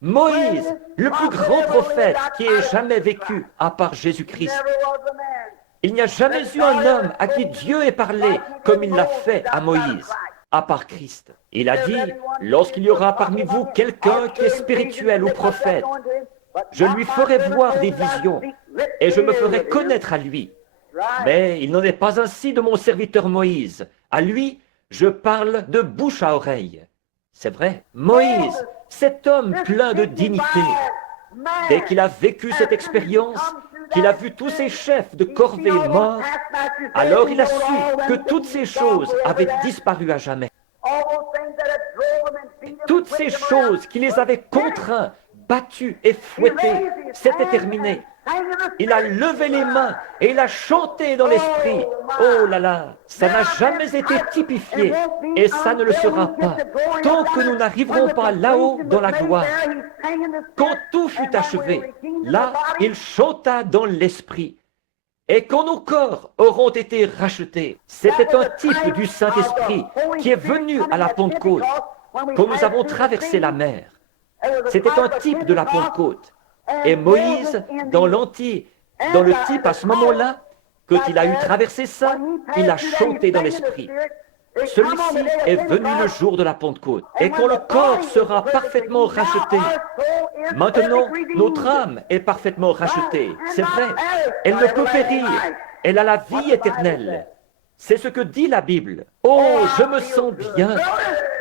Moïse, le plus grand prophète qui ait jamais vécu à part Jésus-Christ. Il n'y a jamais eu un homme à qui Dieu ait parlé comme il l'a fait à Moïse, à part Christ. Il a dit, lorsqu'il y aura parmi vous quelqu'un qui est spirituel ou prophète, je lui ferai voir des visions et je me ferai connaître à lui. Mais il n'en est pas ainsi de mon serviteur Moïse. À lui, je parle de bouche à oreille. C'est vrai, Moïse, cet homme plein de dignité, dès qu'il a vécu cette expérience, qu'il a vu tous ces chefs de corvée morts, alors il a su que toutes ces choses avaient disparu à jamais. Toutes ces choses qui les avaient contraints, battus et fouettés, c'était terminé. Il a levé les mains et il a chanté dans l'esprit. Oh là là, ça n'a jamais été typifié et ça ne le sera pas tant que nous n'arriverons pas là-haut dans la gloire. Quand tout fut achevé, là, il chanta dans l'esprit. Et quand nos corps auront été rachetés, c'était un type du Saint-Esprit qui est venu à la Pentecôte quand nous avons traversé la mer. C'était un type de la Pentecôte. Et Moïse, dans le type à ce moment-là, quand il a eu traversé ça, il a chanté dans l'esprit. Celui-ci est venu le jour de la Pentecôte. Et quand le corps sera parfaitement racheté, maintenant, notre âme est parfaitement rachetée. C'est vrai, elle ne peut périr. Elle a la vie éternelle. C'est ce que dit la Bible. Oh, je me sens bien.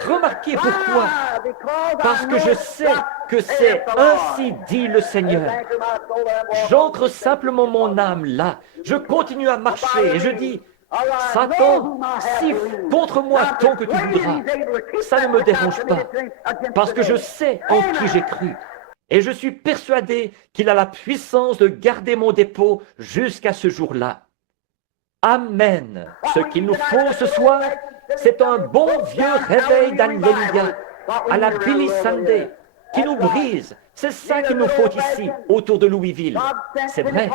Remarquez pourquoi. Parce que je sais que c'est ainsi dit le Seigneur. J'ancre simplement mon âme là. Je continue à marcher et je dis, Satan, siffle contre moi tant que tu voudras. Ça ne me dérange pas. Parce que je sais en qui j'ai cru. Et je suis persuadé qu'il a la puissance de garder mon dépôt jusqu'à ce jour-là. Amen. Ce qu'il nous faut ce soir, c'est un bon vieux réveil d'Alléluia à la Billy Sunday qui nous brise. C'est ça qu'il nous faut ici, autour de Louisville. C'est vrai.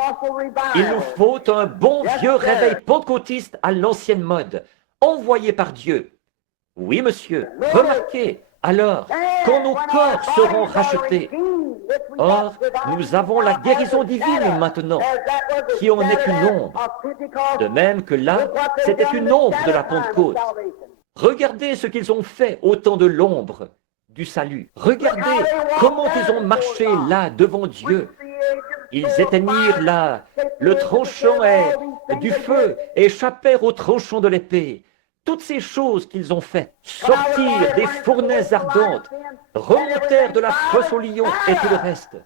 Il nous faut un bon vieux réveil pentecôtiste à l'ancienne mode, envoyé par Dieu. Oui, monsieur. Remarquez, alors, quand nos corps seront rachetés, or, nous avons la guérison divine maintenant, qui en est une ombre. De même que là, c'était une ombre de la Pentecôte. Regardez ce qu'ils ont fait au temps de l'ombre du salut. Regardez comment ils ont marché là devant Dieu. Ils éteignirent là le tranchant du feu et échappèrent au tranchant de l'épée. Toutes ces choses qu'ils ont faites, sortir des fournaises ardentes, remontèrent de la fosse au lion et tout le reste.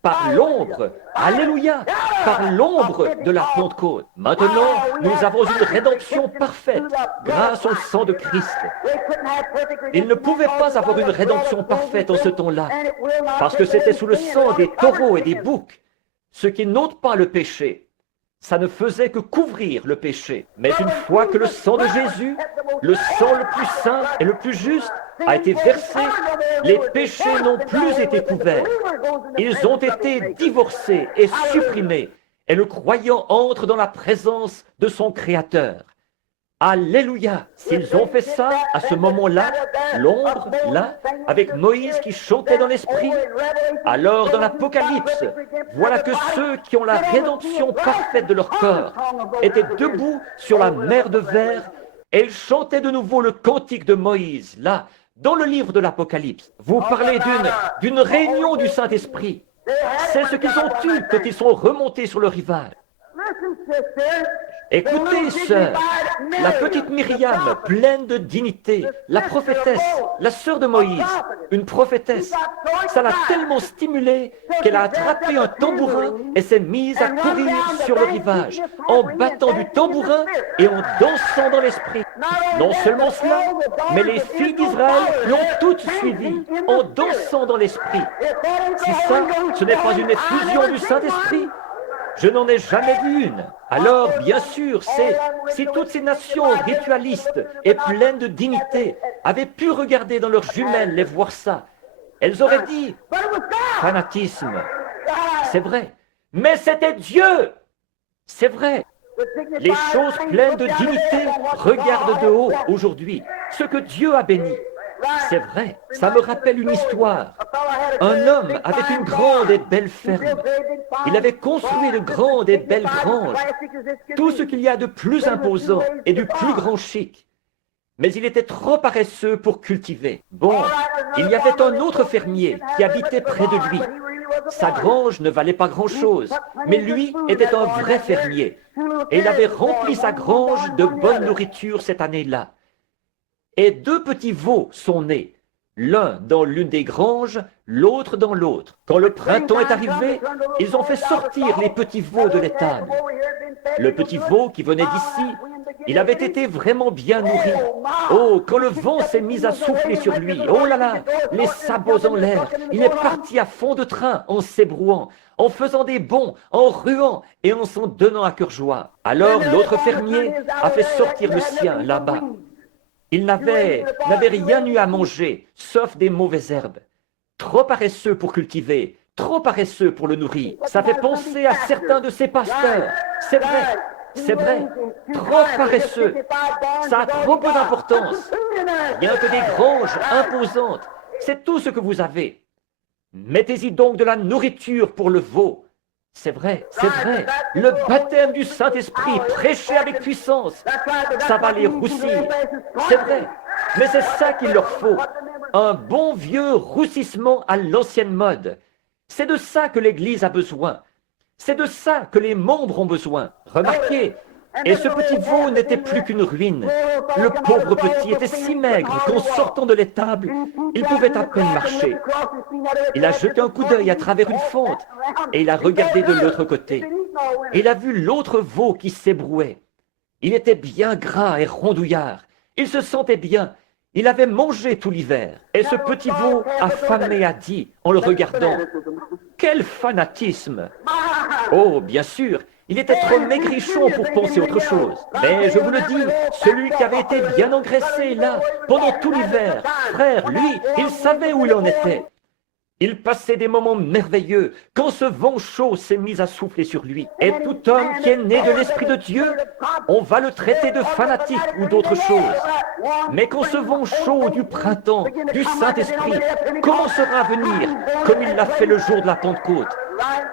Par l'ombre, alléluia, par l'ombre de la Pentecôte. Maintenant, nous avons une rédemption parfaite grâce au sang de Christ. Ils ne pouvaient pas avoir une rédemption parfaite en ce temps-là, parce que c'était sous le sang des taureaux et des boucs, ceux qui n'ôtent pas le péché. Ça ne faisait que couvrir le péché. Mais une fois que le sang de Jésus, le sang le plus saint et le plus juste, a été versé, les péchés n'ont plus été couverts. Ils ont été divorcés et supprimés, et le croyant entre dans la présence de son Créateur. Alléluia! S'ils ont fait ça, à ce moment-là, l'ombre, là, avec Moïse qui chantait dans l'esprit, alors dans l'Apocalypse, voilà que ceux qui ont la rédemption parfaite de leur corps étaient debout sur la mer de verre et ils chantaient de nouveau le cantique de Moïse, là, dans le livre de l'Apocalypse. Vous parlez d'une réunion du Saint-Esprit. C'est ce qu'ils ont eu quand ils sont remontés sur le rivage. Écoutez, sœur, la petite Myriam, pleine de dignité, la prophétesse, la sœur de Moïse, une prophétesse, ça l'a tellement stimulée qu'elle a attrapé un tambourin et s'est mise à courir sur le rivage, en battant du tambourin et en dansant dans l'esprit. Non seulement cela, mais les filles d'Israël l'ont toutes suivie, en dansant dans l'esprit. Si ça, ce n'est pas une effusion du Saint-Esprit, je n'en ai jamais vu une. Alors, bien sûr, si toutes ces nations ritualistes et pleines de dignité avaient pu regarder dans leurs jumelles et voir ça, elles auraient dit « fanatisme ». C'est vrai. Mais c'était Dieu. C'est vrai. Les choses pleines de dignité regardent de haut aujourd'hui ce que Dieu a béni. C'est vrai, ça me rappelle une histoire. Un homme avait une grande et belle ferme. Il avait construit de grandes et belles granges, tout ce qu'il y a de plus imposant et du plus grand chic. Mais il était trop paresseux pour cultiver. Bon, il y avait un autre fermier qui habitait près de lui. Sa grange ne valait pas grand-chose, mais lui était un vrai fermier. Et il avait rempli sa grange de bonne nourriture cette année-là. Et deux petits veaux sont nés, l'un dans l'une des granges, l'autre dans l'autre. Quand le printemps est arrivé, ils ont fait sortir les petits veaux de l'étable. Le petit veau qui venait d'ici, il avait été vraiment bien nourri. Oh, quand le vent s'est mis à souffler sur lui, oh là là, les sabots en l'air, il est parti à fond de train en s'ébrouant, en faisant des bonds, en ruant et en s'en donnant à cœur joie. Alors l'autre fermier a fait sortir le sien là-bas. Il n'avait rien eu à manger, sauf des mauvaises herbes. Trop paresseux pour cultiver, trop paresseux pour le nourrir. Ça fait penser à certains de ces pasteurs. C'est vrai, trop paresseux. Ça a trop peu d'importance. Rien que des granges imposantes. C'est tout ce que vous avez. Mettez-y donc de la nourriture pour le veau. C'est vrai, le baptême du Saint-Esprit, prêché avec puissance, ça va les roussir. C'est vrai, mais c'est ça qu'il leur faut, un bon vieux roussissement à l'ancienne mode. C'est de ça que l'Église a besoin, c'est de ça que les membres ont besoin. Remarquez, et ce petit veau n'était plus qu'une ruine. Le pauvre petit était si maigre qu'en sortant de l'étable, il pouvait à peine marcher. Il a jeté un coup d'œil à travers une fente et il a regardé de l'autre côté. Et il a vu l'autre veau qui s'ébrouait. Il était bien gras et rondouillard. Il se sentait bien. Il avait mangé tout l'hiver. Et ce petit veau affamé a dit, en le regardant, « Quel fanatisme !» Oh, bien sûr, il était trop maigrichon pour penser autre chose. Mais je vous le dis, celui qui avait été bien engraissé là, pendant tout l'hiver, frère, lui, il savait où il en était. Il passait des moments merveilleux quand ce vent chaud s'est mis à souffler sur lui. Et tout homme qui est né de l'Esprit de Dieu, on va le traiter de fanatique ou d'autre chose. Mais quand ce vent chaud du printemps, du Saint-Esprit, commencera à venir, comme il l'a fait le jour de la Pentecôte,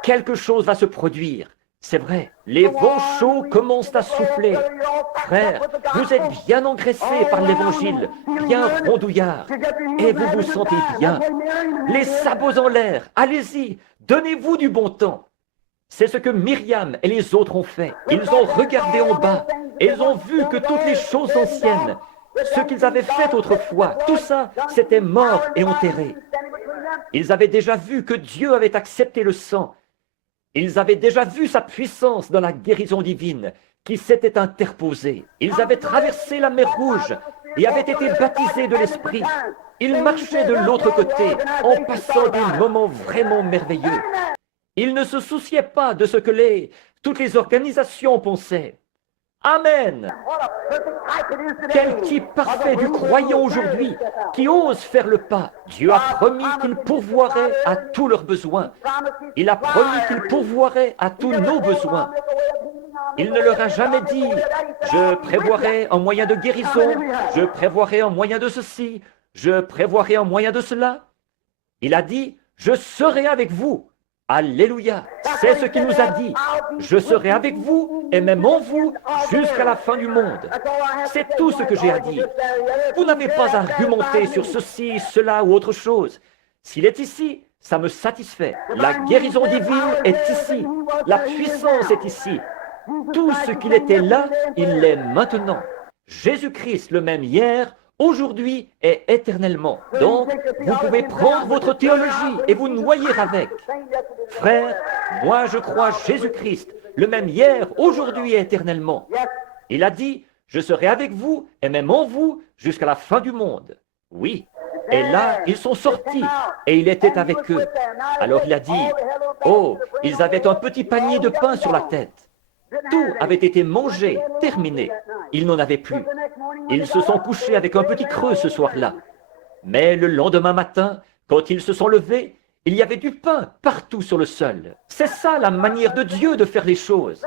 quelque chose va se produire. C'est vrai, les vents chauds commencent à souffler. Frère, vous êtes bien engraissés par l'Évangile, bien rondouillard, et vous vous sentez bien. Les sabots en l'air, allez-y, donnez-vous du bon temps. C'est ce que Myriam et les autres ont fait. Ils ont regardé en bas, et ils ont vu que toutes les choses anciennes, ce qu'ils avaient fait autrefois, tout ça, c'était mort et enterré. Ils avaient déjà vu que Dieu avait accepté le sang. Ils avaient déjà vu sa puissance dans la guérison divine qui s'était interposée. Ils avaient traversé la mer Rouge et avaient été baptisés de l'Esprit. Ils marchaient de l'autre côté en passant des moments vraiment merveilleux. Ils ne se souciaient pas de ce que toutes les organisations pensaient. Amen. Quel type parfait du croyant aujourd'hui qui ose faire le pas. Dieu a promis qu'il pourvoirait à tous leurs besoins. Il a promis qu'il pourvoirait à tous nos besoins. Il ne leur a jamais dit, je prévoirai un moyen de guérison, je prévoirai un moyen de ceci, je prévoirai un moyen de cela. Il a dit, je serai avec vous. Alléluia. C'est ce qu'il nous a dit. Je serai avec vous et même en vous jusqu'à la fin du monde. C'est tout ce que j'ai à dire. Vous n'avez pas à argumenter sur ceci, cela ou autre chose. S'il est ici, ça me satisfait. La guérison divine est ici. La puissance est ici. Tout ce qu'il était là, il l'est maintenant. Jésus-Christ, le même hier, aujourd'hui et éternellement. Donc, vous pouvez prendre votre théologie et vous noyer avec. Frère, moi je crois Jésus-Christ, le même hier, aujourd'hui et éternellement. Il a dit, je serai avec vous et même en vous jusqu'à la fin du monde. Oui. Et là, ils sont sortis et il était avec eux. Alors il a dit, oh, ils avaient un petit panier de pain sur la tête. Tout avait été mangé, terminé. Ils n'en avaient plus. Ils se sont couchés avec un petit creux ce soir-là. Mais le lendemain matin, quand ils se sont levés, il y avait du pain partout sur le sol. C'est ça la manière de Dieu de faire les choses.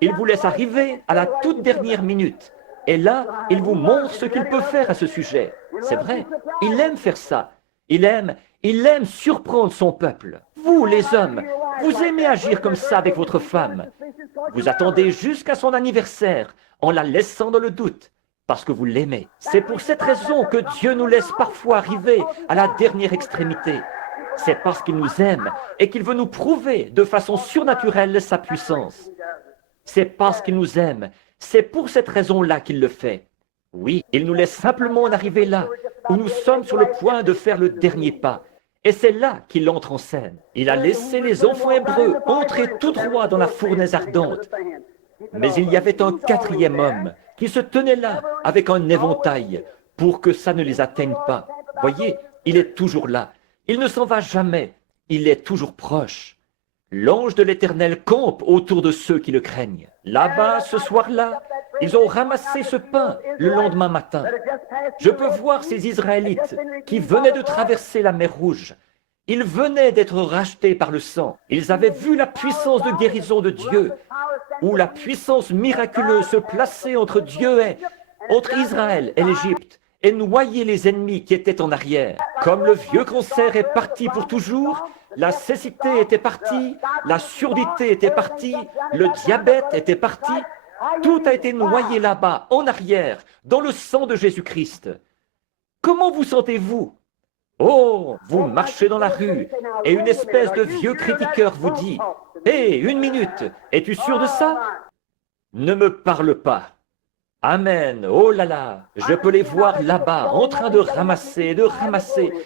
Il vous laisse arriver à la toute dernière minute. Et là, il vous montre ce qu'il peut faire à ce sujet. C'est vrai, il aime faire ça. Il aime surprendre son peuple. Vous, les hommes, vous aimez agir comme ça avec votre femme. Vous attendez jusqu'à son anniversaire en la laissant dans le doute, parce que vous l'aimez. C'est pour cette raison que Dieu nous laisse parfois arriver à la dernière extrémité. C'est parce qu'il nous aime et qu'il veut nous prouver de façon surnaturelle sa puissance. C'est parce qu'il nous aime. C'est pour cette raison-là qu'il le fait. Oui, il nous laisse simplement en arriver là, où nous sommes sur le point de faire le dernier pas. Et c'est là qu'il entre en scène. Il a laissé les enfants hébreux entrer tout droit dans la fournaise ardente. Mais il y avait un quatrième homme qui se tenait là avec un éventail pour que ça ne les atteigne pas. Voyez, il est toujours là. Il ne s'en va jamais. Il est toujours proche. L'ange de l'Éternel campe autour de ceux qui le craignent. Là-bas, ce soir-là, ils ont ramassé ce pain le lendemain matin. Je peux voir ces Israélites qui venaient de traverser la mer Rouge. Ils venaient d'être rachetés par le sang. Ils avaient vu la puissance de guérison de Dieu, où la puissance miraculeuse se plaçait entre entre Israël et l'Égypte, et noyer les ennemis qui étaient en arrière. Comme le vieux cancer est parti pour toujours, la cécité était partie, la surdité était partie, le diabète était parti. Tout a été noyé là-bas, en arrière, dans le sang de Jésus-Christ. Comment vous sentez-vous? Oh, vous marchez dans la rue et une espèce de vieux critiqueur vous dit « Hé, une minute, es-tu sûr de ça ?» Ne me parle pas. Amen, oh là là, je peux les voir là-bas en train de ramasser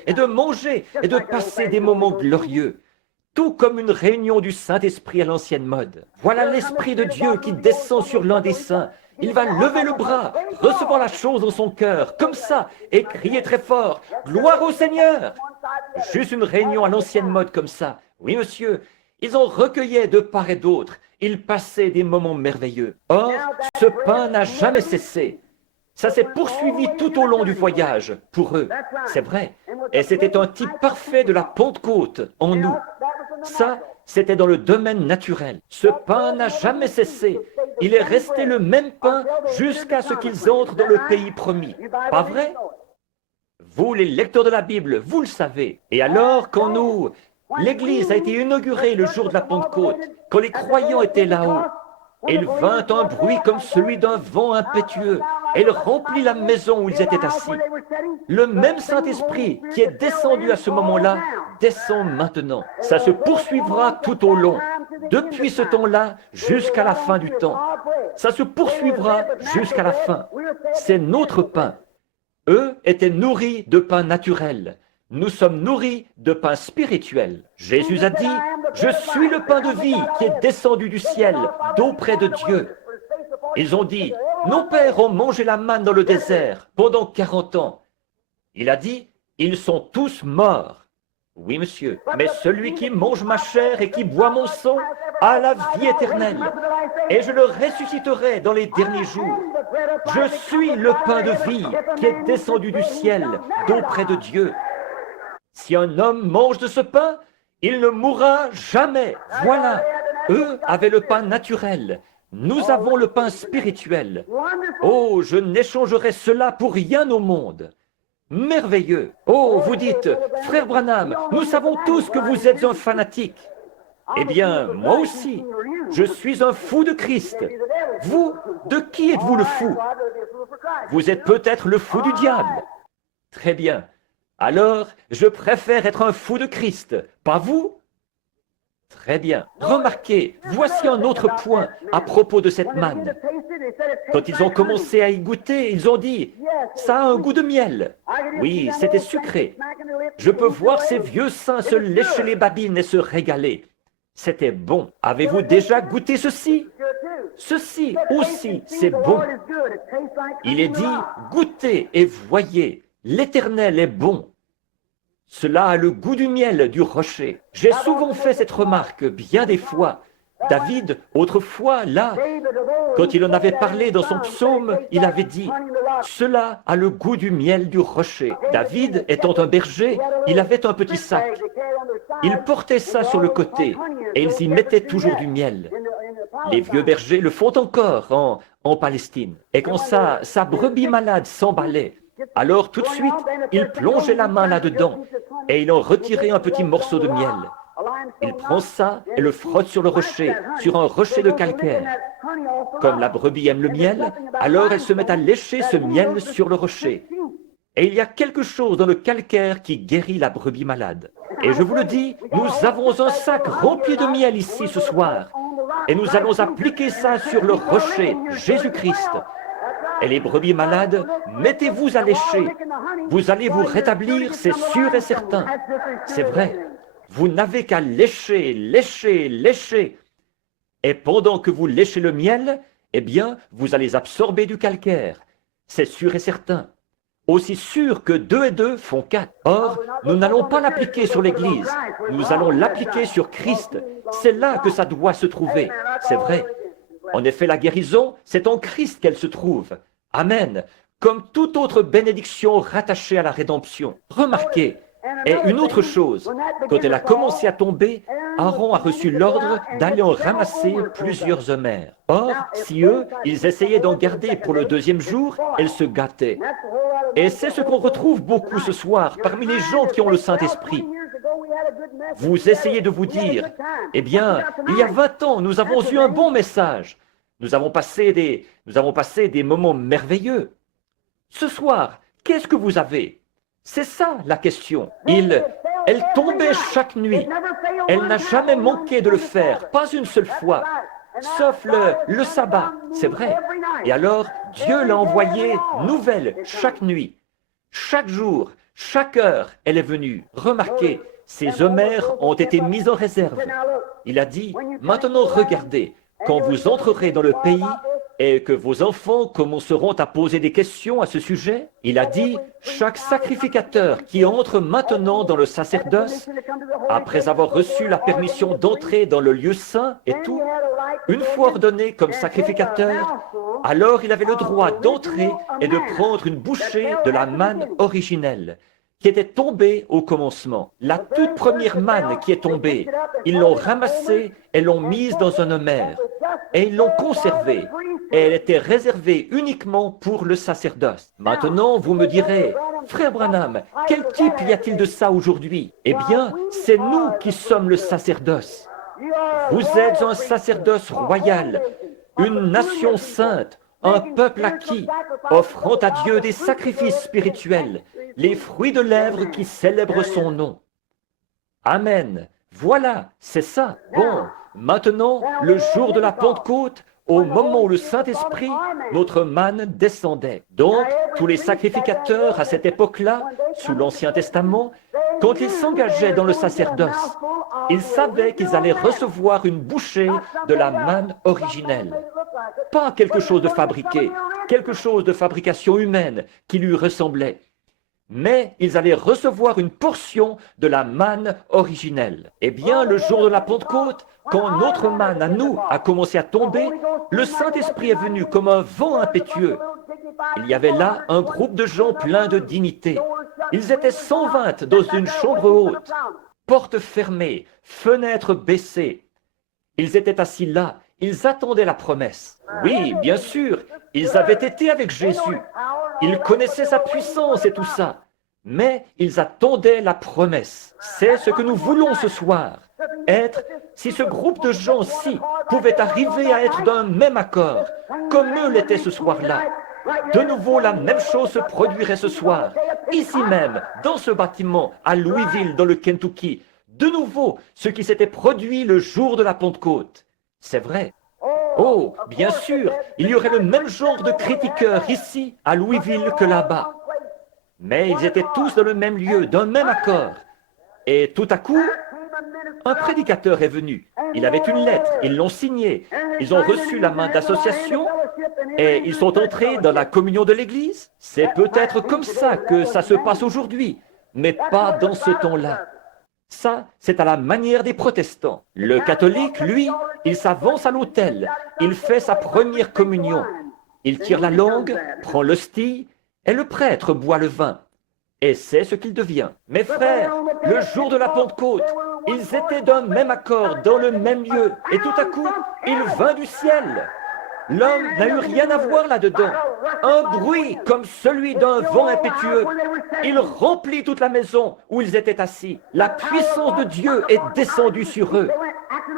et de manger et de passer des moments glorieux. Tout comme une réunion du Saint-Esprit à l'ancienne mode. Voilà l'Esprit de Dieu qui descend sur l'un des saints. Il va lever le bras, recevant la chose dans son cœur, comme ça, et crier très fort, « Gloire au Seigneur !» Juste une réunion à l'ancienne mode comme ça. Oui, monsieur, ils en recueillaient de part et d'autre. Ils passaient des moments merveilleux. Or, ce pain n'a jamais cessé. Ça s'est poursuivi tout au long du voyage, pour eux. C'est vrai. Et c'était un type parfait de la Pentecôte en nous. Ça, c'était dans le domaine naturel. Ce pain n'a jamais cessé. Il est resté le même pain jusqu'à ce qu'ils entrent dans le pays promis. Pas vrai? Vous, les lecteurs de la Bible, vous le savez. Et alors, l'Église a été inaugurée le jour de la Pentecôte, quand les croyants étaient là-haut, il vint un bruit comme celui d'un vent impétueux, et il remplit la maison où ils étaient assis. Le même Saint-Esprit qui est descendu à ce moment-là, descend maintenant. Ça se poursuivra tout au long, depuis ce temps-là jusqu'à la fin du temps. Ça se poursuivra jusqu'à la fin. C'est notre pain. Eux étaient nourris de pain naturel. Nous sommes nourris de pain spirituel. Jésus a dit, « Je suis le pain de vie qui est descendu du ciel, d'auprès de Dieu. » Ils ont dit, « Nos pères ont mangé la manne dans le désert pendant 40 ans. » Il a dit, « Ils sont tous morts. » Oui, monsieur, mais celui qui mange ma chair et qui boit mon sang a la vie éternelle. Et je le ressusciterai dans les derniers jours. Je suis le pain de vie qui est descendu du ciel, d'auprès de Dieu. Si un homme mange de ce pain, il ne mourra jamais. Voilà, eux avaient le pain naturel. Nous avons le pain spirituel. Oh, je n'échangerai cela pour rien au monde. Merveilleux. Oh, vous dites, frère Branham, nous savons tous que vous êtes un fanatique. Eh bien, moi aussi, je suis un fou de Christ. Vous, de qui êtes-vous le fou? Vous êtes peut-être le fou du diable. Très bien. Alors, je préfère être un fou de Christ, pas vous? Très bien. Remarquez, voici un autre point à propos de cette manne. Quand ils ont commencé à y goûter, ils ont dit, ça a un goût de miel. Oui, c'était sucré. Je peux voir ces vieux saints se lécher les babines et se régaler. C'était bon. Avez-vous déjà goûté ceci? Ceci aussi, c'est bon. Il est dit, goûtez et voyez, l'Éternel est bon. Cela a le goût du miel du rocher. J'ai souvent fait cette remarque bien des fois. David, autrefois, là, quand il en avait parlé dans son psaume, il avait dit, « Cela a le goût du miel du rocher. » David, étant un berger, il avait un petit sac. Il portait ça sur le côté et ils y mettaient toujours du miel. Les vieux bergers le font encore en Palestine. Et quand sa brebis malade s'emballait, alors tout de suite, il plongeait la main là-dedans et il en retirait un petit morceau de miel. Il prend ça et le frotte sur le rocher, sur un rocher de calcaire. Comme la brebis aime le miel, alors elle se met à lécher ce miel sur le rocher. Et il y a quelque chose dans le calcaire qui guérit la brebis malade. Et je vous le dis, nous avons un sac rempli de miel ici ce soir. Et nous allons appliquer ça sur le rocher, Jésus-Christ. Et les brebis malades, mettez-vous à lécher. Vous allez vous rétablir, c'est sûr et certain. C'est vrai. Vous n'avez qu'à lécher, lécher, lécher. Et pendant que vous léchez le miel, eh bien, vous allez absorber du calcaire. C'est sûr et certain. Aussi sûr que 2 et 2 font 4. Or, nous n'allons pas l'appliquer sur l'Église. Nous allons l'appliquer sur Christ. C'est là que ça doit se trouver. C'est vrai. En effet, la guérison, c'est en Christ qu'elle se trouve. Amen. Comme toute autre bénédiction rattachée à la rédemption. Remarquez. Et une autre chose, quand elle a commencé à tomber, Aaron a reçu l'ordre d'aller en ramasser plusieurs homères. Or, si eux, ils essayaient d'en garder pour le 2e jour, elles se gâtaient. Et c'est ce qu'on retrouve beaucoup ce soir parmi les gens qui ont le Saint-Esprit. Vous essayez de vous dire, eh bien, il y a 20 ans, nous avons eu un bon message. Nous avons passé des moments merveilleux. Ce soir, qu'est-ce que vous avez? C'est ça la question. Elle tombait chaque nuit. Elle n'a jamais manqué de le faire, pas une seule fois, sauf le sabbat, c'est vrai. Et alors, Dieu l'a envoyée nouvelle chaque nuit. Chaque jour, chaque heure, elle est venue. Remarquez, ces homères ont été mises en réserve. Il a dit, maintenant regardez, quand vous entrerez dans le pays, et que vos enfants commenceront à poser des questions à ce sujet, il a dit, chaque sacrificateur qui entre maintenant dans le sacerdoce, après avoir reçu la permission d'entrer dans le lieu saint et tout, une fois ordonné comme sacrificateur, alors il avait le droit d'entrer et de prendre une bouchée de la manne originelle, qui était tombée au commencement. La toute première manne qui est tombée, ils l'ont ramassée et l'ont mise dans un homère. Et ils l'ont conservée. Et elle était réservée uniquement pour le sacerdoce. Maintenant, vous me direz, frère Branham, quel type y a-t-il de ça aujourd'hui? Eh bien, c'est nous qui sommes le sacerdoce. Vous êtes un sacerdoce royal, une nation sainte, un peuple acquis, offrant à Dieu des sacrifices spirituels, les fruits de lèvres qui célèbrent son nom. Amen. Voilà, c'est ça. Bon, maintenant, le jour de la Pentecôte, au moment où le Saint-Esprit, notre manne, descendait. Donc, tous les sacrificateurs à cette époque-là, sous l'Ancien Testament, quand ils s'engageaient dans le sacerdoce, ils savaient qu'ils allaient recevoir une bouchée de la manne originelle. Pas quelque chose de fabriqué, quelque chose de fabrication humaine qui lui ressemblait. Mais ils allaient recevoir une portion de la manne originelle. Eh bien, le jour de la Pentecôte, quand notre manne à nous a commencé à tomber, le Saint-Esprit est venu comme un vent impétueux. Il y avait là un groupe de gens pleins de dignité. Ils étaient 120 dans une chambre haute, portes fermées, fenêtres baissées. Ils étaient assis là Ils attendaient la promesse. Oui, bien sûr, ils avaient été avec Jésus. Ils connaissaient sa puissance et tout ça. Mais ils attendaient la promesse. C'est ce que nous voulons ce soir. Être, si ce groupe de gens-ci pouvait arriver à être d'un même accord, comme eux l'étaient ce soir-là, de nouveau la même chose se produirait ce soir, ici même, dans ce bâtiment, à Louisville, dans le Kentucky. De nouveau, ce qui s'était produit le jour de la Pentecôte. C'est vrai. Oh, bien sûr, il y aurait le même genre de critiqueurs ici, à Louisville, que là-bas. Mais ils étaient tous dans le même lieu, d'un même accord. Et tout à coup, un prédicateur est venu. Il avait une lettre, ils l'ont signée. Ils ont reçu la main d'association et ils sont entrés dans la communion de l'Église. C'est peut-être comme ça que ça se passe aujourd'hui, mais pas dans ce temps-là. Ça, c'est à la manière des protestants. Le catholique, lui, il s'avance à l'autel. Il fait sa première communion. Il tire la langue, prend l'hostie, et le prêtre boit le vin. Et c'est ce qu'il devient. Mes frères, le jour de la Pentecôte, ils étaient d'un même accord, dans le même lieu, et tout à coup, il vint du ciel. L'homme n'a eu rien à voir là-dedans. Un bruit comme celui d'un vent impétueux. Il remplit toute la maison où ils étaient assis. La puissance de Dieu est descendue sur eux.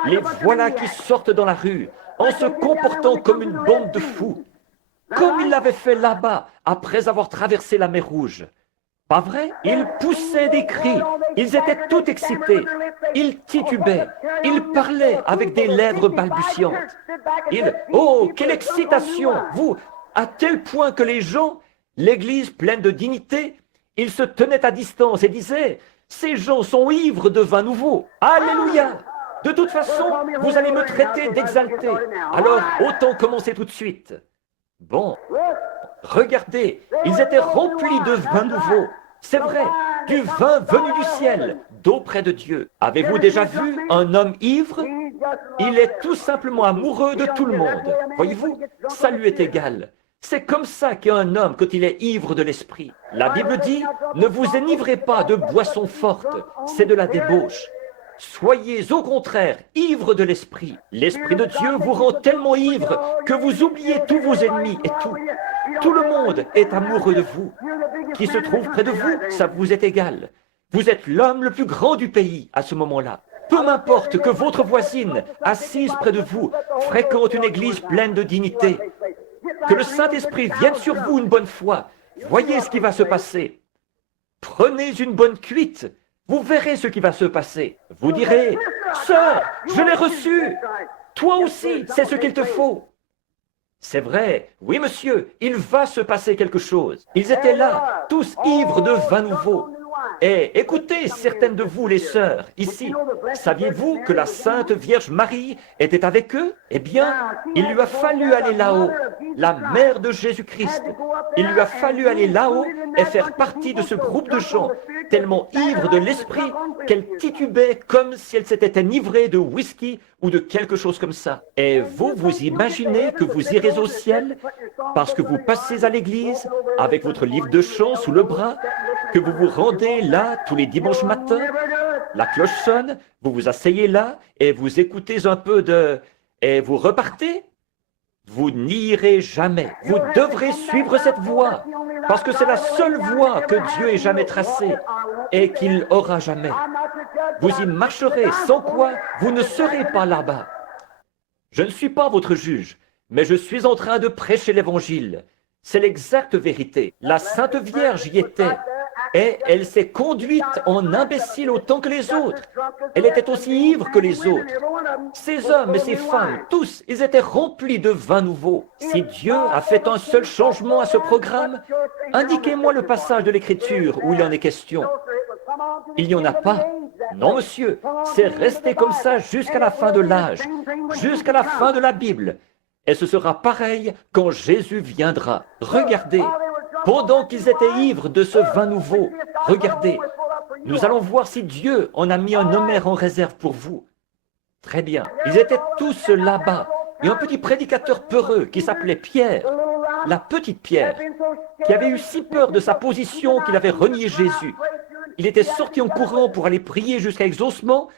Les voilà qui sortent dans la rue, en se comportant comme une bande de fous, comme ils l'avaient fait là-bas, après avoir traversé la mer Rouge. Pas vrai? Ils poussaient des cris, ils étaient tout excités, ils titubaient, ils parlaient avec des lèvres balbutiantes. Oh, quelle excitation! Vous, à tel point que les gens, l'église pleine de dignité, ils se tenaient à distance et disaient, ces gens sont ivres de vin nouveau. Alléluia! De toute façon, vous allez me traiter d'exalté. Alors, autant commencer tout de suite. Bon, regardez, ils étaient remplis de vin nouveau. C'est vrai, du vin venu du ciel, d'auprès de Dieu. Avez-vous déjà vu un homme ivre? Il est tout simplement amoureux de tout le monde. Voyez-vous, ça lui est égal. C'est comme ça qu'un homme quand il est ivre de l'esprit. La Bible dit, ne vous enivrez pas de boissons fortes, c'est de la débauche. Soyez au contraire ivres de l'esprit. L'esprit de Dieu vous rend tellement ivre que vous oubliez tous vos ennemis et tout. Tout le monde est amoureux de vous. Qui se trouve près de vous, ça vous est égal. Vous êtes l'homme le plus grand du pays à ce moment-là. Peu m'importe que votre voisine, assise près de vous, fréquente une église pleine de dignité. Que le Saint-Esprit vienne sur vous une bonne fois. Voyez ce qui va se passer. Prenez une bonne cuite. Vous verrez ce qui va se passer. Vous direz, « Sœur, je l'ai reçu. Toi aussi, c'est ce qu'il te faut. » C'est vrai, oui monsieur, il va se passer quelque chose. Ils étaient là, tous ivres de vin nouveau. Et écoutez, certaines de vous les sœurs, ici, saviez-vous que la Sainte Vierge Marie était avec eux? Eh bien, il lui a fallu aller là-haut, la mère de Jésus-Christ. Il lui a fallu aller là-haut et faire partie de ce groupe de gens, tellement ivres de l'esprit qu'elle titubait comme si elle s'était enivrée de whisky ou de quelque chose comme ça. Et vous, vous imaginez que vous irez au ciel parce que vous passez à l'église avec votre livre de chant sous le bras, que vous vous rendez là tous les dimanches matins, la cloche sonne, vous vous asseyez là et vous écoutez un peu de... et vous repartez? Vous n'irez jamais. Vous devrez suivre cette voie, parce que c'est la seule voie que Dieu ait jamais tracée et qu'il aura jamais. Vous y marcherez, sans quoi vous ne serez pas là-bas. Je ne suis pas votre juge, mais je suis en train de prêcher l'Évangile. C'est l'exacte vérité. La Sainte Vierge y était. Et elle s'est conduite en imbécile autant que les autres. Elle était aussi ivre que les autres. Ces hommes et ces femmes, tous, ils étaient remplis de vin nouveau. Si Dieu a fait un seul changement à ce programme, indiquez-moi le passage de l'Écriture où il en est question. Il n'y en a pas. Non, monsieur, c'est resté comme ça jusqu'à la fin de l'âge, jusqu'à la fin de la Bible. Et ce sera pareil quand Jésus viendra. Regardez. Pendant qu'ils étaient ivres de ce vin nouveau, regardez, nous allons voir si Dieu en a mis un homère en réserve pour vous. Très bien, ils étaient tous là-bas, et un petit prédicateur peureux qui s'appelait Pierre, la petite Pierre, qui avait eu si peur de sa position qu'il avait renié Jésus. Il était sorti en courant pour aller prier jusqu'à exaucement,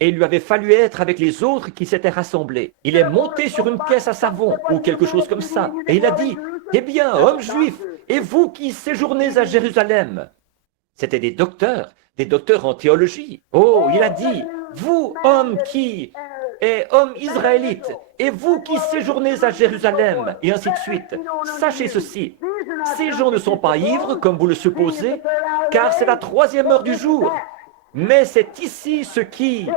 et il lui avait fallu être avec les autres qui s'étaient rassemblés. Il est monté sur une caisse à savon ou quelque chose comme ça, et il a dit, « Eh bien, hommes juifs, et vous qui séjournez à Jérusalem ?» C'étaient des docteurs en théologie. Oh, il a dit, « Vous, hommes hommes israélites, et vous qui séjournez à Jérusalem, et ainsi de suite, sachez ceci, ces gens ne sont pas ivres, comme vous le supposez, car c'est la 3e heure du jour. Mais c'est ici ce qui,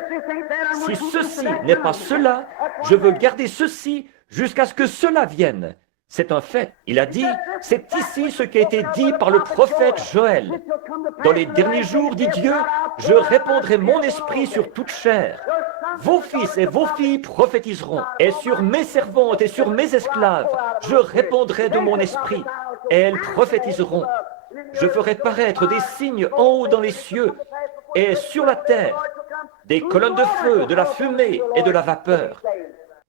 si ceci n'est pas cela, je veux garder ceci jusqu'à ce que cela vienne. » C'est un fait. Il a dit, c'est ici ce qui a été dit par le prophète Joël. Dans les derniers jours, dit Dieu, je répandrai mon esprit sur toute chair. Vos fils et vos filles prophétiseront, et sur mes servantes et sur mes esclaves, je répandrai de mon esprit, et elles prophétiseront. Je ferai paraître des signes en haut dans les cieux et sur la terre, des colonnes de feu, de la fumée et de la vapeur.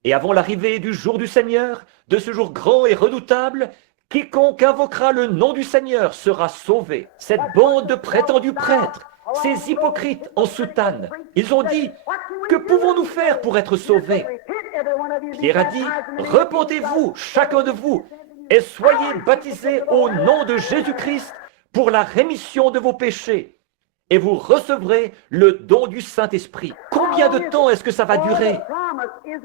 Et avant l'arrivée du jour du Seigneur, de ce jour grand et redoutable, quiconque invoquera le nom du Seigneur sera sauvé. Cette bande de prétendus prêtres, ces hypocrites en soutane, ils ont dit, que pouvons-nous faire pour être sauvés? Pierre a dit, repentez-vous, chacun de vous, et soyez baptisés au nom de Jésus-Christ pour la rémission de vos péchés, et vous recevrez le don du Saint-Esprit. Combien de temps est-ce que ça va durer?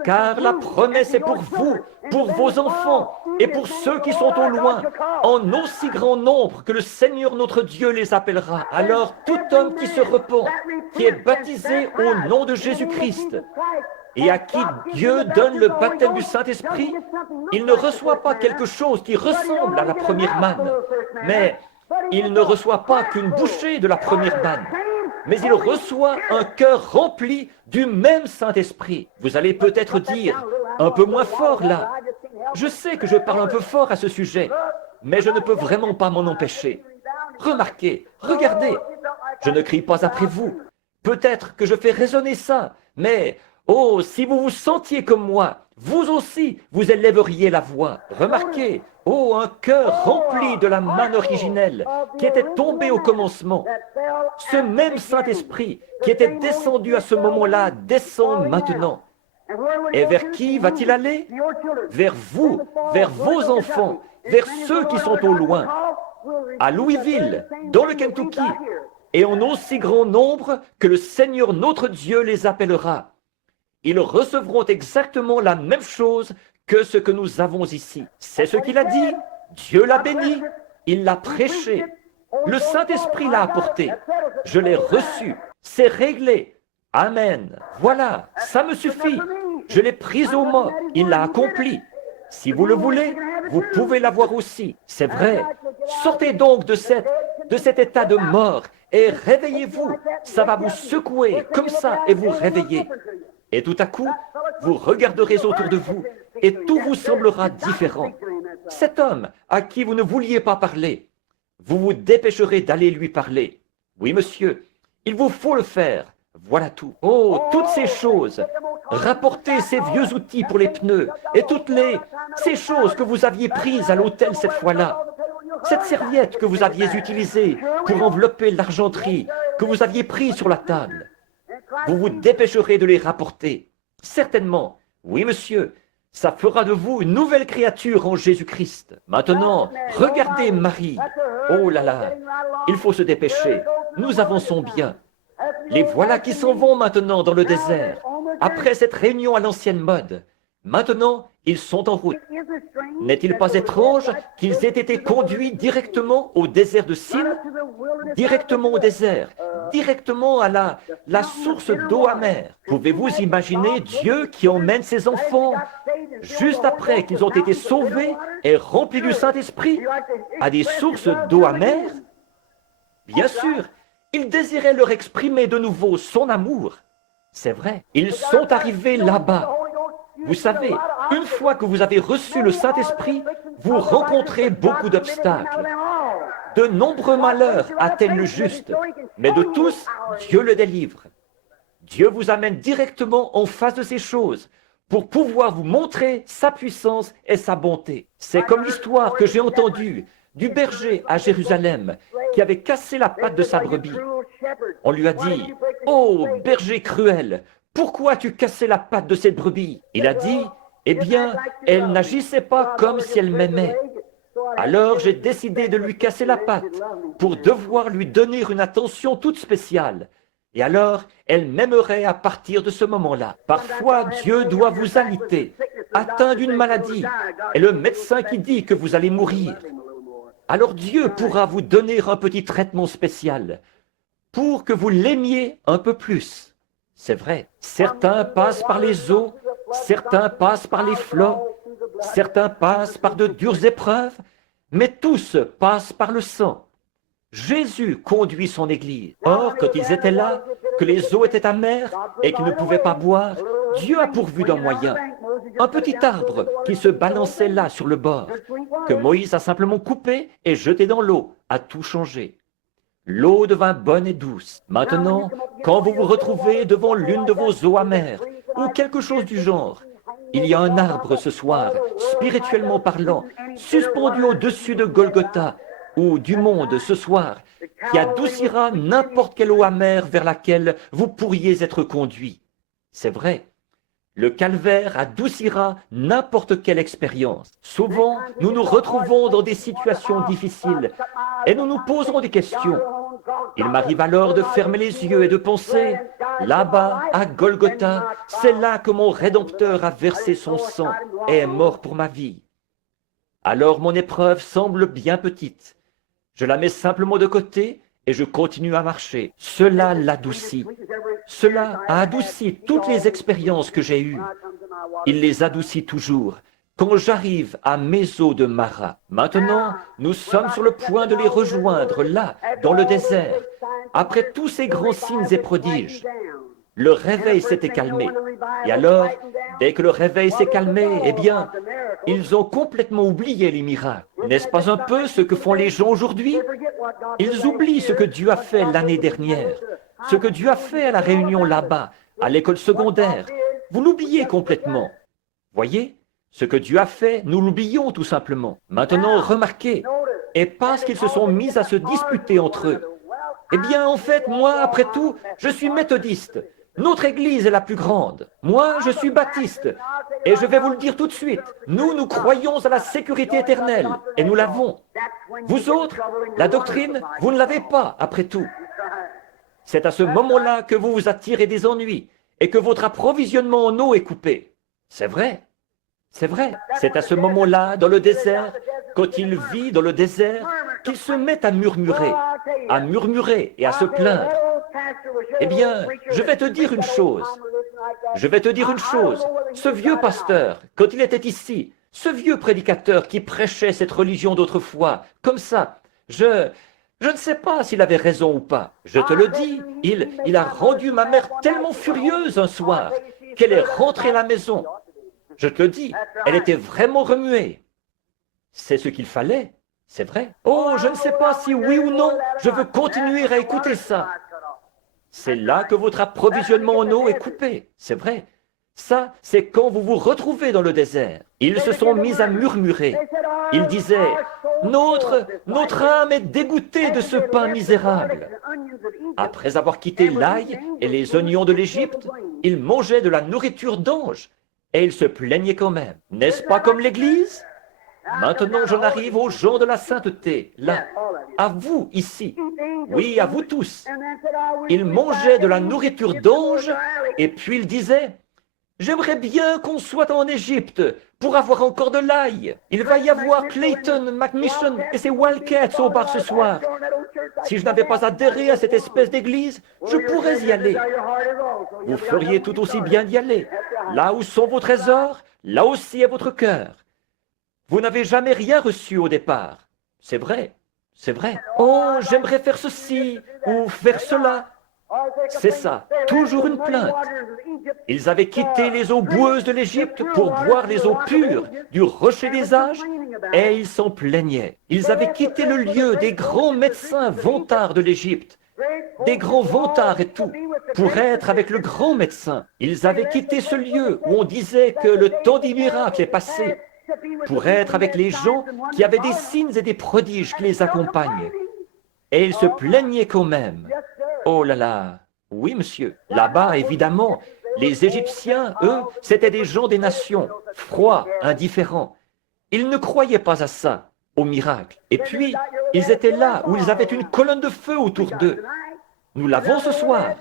Car la promesse est pour vous, pour vos enfants et pour ceux qui sont au loin, en aussi grand nombre que le Seigneur notre Dieu les appellera. Alors tout homme qui se repent, qui est baptisé au nom de Jésus-Christ, et à qui Dieu donne le baptême du Saint-Esprit, il ne reçoit pas quelque chose qui ressemble à la première manne, mais il ne reçoit pas qu'une bouchée de la première manne, mais il reçoit un cœur rempli du même Saint-Esprit. Vous allez peut-être dire, un peu moins fort là. Je sais que je parle un peu fort à ce sujet, mais je ne peux vraiment pas m'en empêcher. Remarquez, regardez, je ne crie pas après vous. Peut-être que je fais résonner ça, mais oh, si vous vous sentiez comme moi, vous aussi, vous élèveriez la voix. Remarquez, oh, un cœur rempli de la manne originelle qui était tombé au commencement. Ce même Saint-Esprit qui était descendu à ce moment-là descend maintenant. Et vers qui va-t-il aller? Vers vous, vers vos enfants, vers ceux qui sont au loin, à Louisville, dans le Kentucky, et en aussi grand nombre que le Seigneur notre Dieu les appellera. Ils recevront exactement la même chose que ce que nous avons ici. C'est ce qu'il a dit. Dieu l'a béni. Il l'a prêché. Le Saint-Esprit l'a apporté. Je l'ai reçu. C'est réglé. Amen. Voilà, ça me suffit. Je l'ai pris au mot. Il l'a accompli. Si vous le voulez, vous pouvez l'avoir aussi. C'est vrai. Sortez donc de cet état de mort et réveillez-vous. Ça va vous secouer comme ça et vous réveiller. Et tout à coup, vous regarderez autour de vous et tout vous semblera différent. Cet homme à qui vous ne vouliez pas parler, vous vous dépêcherez d'aller lui parler. Oui, monsieur, il vous faut le faire. Voilà tout. Oh, toutes ces choses. Rapportez ces vieux outils pour les pneus et ces choses que vous aviez prises à l'hôtel cette fois-là. Cette serviette que vous aviez utilisée pour envelopper l'argenterie que vous aviez prise sur la table. Vous vous dépêcherez de les rapporter. Certainement. Oui, monsieur. Ça fera de vous une nouvelle créature en Jésus-Christ. Maintenant, regardez Marie. Oh là là, il faut se dépêcher. Nous avançons bien. Les voilà qui s'en vont maintenant dans le désert, après cette réunion à l'ancienne mode. Maintenant, ils sont en route. N'est-il pas étrange qu'ils aient été conduits directement au désert de Sin, directement au désert, directement à la source d'eau amère? Pouvez-vous imaginer Dieu qui emmène ses enfants, juste après qu'ils ont été sauvés et remplis du Saint-Esprit, à des sources d'eau amère? Bien sûr, il désirait leur exprimer de nouveau son amour. C'est vrai, ils sont arrivés là-bas. Vous savez, une fois que vous avez reçu le Saint-Esprit, vous rencontrez beaucoup d'obstacles. De nombreux malheurs atteignent le juste, mais de tous, Dieu le délivre. Dieu vous amène directement en face de ces choses pour pouvoir vous montrer sa puissance et sa bonté. C'est comme l'histoire que j'ai entendue du berger à Jérusalem qui avait cassé la patte de sa brebis. On lui a dit « Oh, berger cruel, pourquoi as-tu cassé la patte de cette brebis? Il a dit, eh bien, elle n'agissait pas comme si elle m'aimait. Alors j'ai décidé de lui casser la patte pour devoir lui donner une attention toute spéciale. Et alors, elle m'aimerait à partir de ce moment-là. Parfois, Dieu doit vous alité, atteint d'une maladie, et le médecin qui dit que vous allez mourir. Alors Dieu pourra vous donner un petit traitement spécial pour que vous l'aimiez un peu plus. C'est vrai, certains passent par les eaux, certains passent par les flots, certains passent par de dures épreuves, mais tous passent par le sang. Jésus conduit son Église. Or, quand ils étaient là, que les eaux étaient amères et qu'ils ne pouvaient pas boire, Dieu a pourvu d'un moyen. Un petit arbre qui se balançait là sur le bord, que Moïse a simplement coupé et jeté dans l'eau, a tout changé. L'eau devint bonne et douce. Maintenant, quand vous vous retrouvez devant l'une de vos eaux amères, ou quelque chose du genre, il y a un arbre ce soir, spirituellement parlant, suspendu au-dessus de Golgotha, ou du monde ce soir, qui adoucira n'importe quelle eau amère vers laquelle vous pourriez être conduit. C'est vrai, le calvaire adoucira n'importe quelle expérience. Souvent, nous nous retrouvons dans des situations difficiles et nous nous posons des questions. Il m'arrive alors de fermer les yeux et de penser, là-bas, à Golgotha, c'est là que mon Rédempteur a versé son sang et est mort pour ma vie. Alors mon épreuve semble bien petite. Je la mets simplement de côté et je continue à marcher. Cela l'adoucit. Cela a adouci toutes les expériences que j'ai eues. Il les adoucit toujours. Quand j'arrive à mes eaux de Mara, maintenant, nous sommes sur le point de les rejoindre, là, dans le désert, après tous ces grands signes et prodiges. Le réveil s'était calmé. Et alors, dès que le réveil s'est calmé, eh bien, ils ont complètement oublié les miracles. N'est-ce pas un peu ce que font les gens aujourd'hui? Ils oublient ce que Dieu a fait l'année dernière, ce que Dieu a fait à la réunion là-bas, à l'école secondaire. Vous l'oubliez complètement. Voyez, ce que Dieu a fait, nous l'oublions tout simplement. Maintenant, remarquez, et parce qu'ils se sont mis à se disputer entre eux, eh bien, en fait, moi, après tout, je suis méthodiste. Notre église est la plus grande. Moi, je suis baptiste. Et je vais vous le dire tout de suite. Nous croyons à la sécurité éternelle. Et nous l'avons. Vous autres, la doctrine, vous ne l'avez pas, après tout. C'est à ce moment-là que vous vous attirez des ennuis et que votre approvisionnement en eau est coupé. C'est vrai. C'est vrai. C'est à ce moment-là, dans le désert, quand il vit dans le désert, qu'il se met à murmurer et à se plaindre. Eh bien, je vais te dire une chose. Ce vieux pasteur, quand il était ici, ce vieux prédicateur qui prêchait cette religion d'autrefois, comme ça, je ne sais pas s'il avait raison ou pas. Je te le dis, il a rendu ma mère tellement furieuse un soir qu'elle est rentrée à la maison. Je te le dis, elle était vraiment remuée. C'est ce qu'il fallait, c'est vrai. Oh, je ne sais pas si oui ou non, je veux continuer à écouter ça. C'est là que votre approvisionnement en eau est coupé, c'est vrai. Ça, c'est quand vous vous retrouvez dans le désert. Ils se sont mis à murmurer. Ils disaient, notre âme est dégoûtée de ce pain misérable. Après avoir quitté l'ail et les oignons de l'Égypte, ils mangeaient de la nourriture d'ange. Et ils se plaignaient quand même. N'est-ce pas comme l'Église? Maintenant, j'en arrive aux gens de la sainteté, là, à vous ici, oui, à vous tous. Ils mangeaient de la nourriture d'ange, et puis ils disaient, « J'aimerais bien qu'on soit en Égypte pour avoir encore de l'ail. Il va y avoir Clayton, McMission et ses Wildcats au bar ce soir. Si je n'avais pas adhéré à cette espèce d'église, je pourrais y aller. Vous feriez tout aussi bien d'y aller. Là où sont vos trésors, là aussi est votre cœur. Vous n'avez jamais rien reçu au départ. C'est vrai, c'est vrai. Oh, j'aimerais faire ceci ou faire cela. C'est ça, toujours une plainte. Ils avaient quitté les eaux boueuses de l'Égypte pour boire les eaux pures du rocher des âges et ils s'en plaignaient. Ils avaient quitté le lieu des grands médecins vantards de l'Égypte, des grands vantards et tout, pour être avec le grand médecin. Ils avaient quitté ce lieu où on disait que le temps des miracles est passé, pour être avec les gens qui avaient des signes et des prodiges qui les accompagnent. Et ils se plaignaient quand même. Oh là là, oui monsieur. Là-bas, évidemment, Les Égyptiens, eux, c'étaient des gens des nations, froids, indifférents. Ils ne croyaient pas à ça, au miracle. Et puis, ils étaient là où ils avaient une colonne de feu autour d'eux. Nous l'avons ce soir.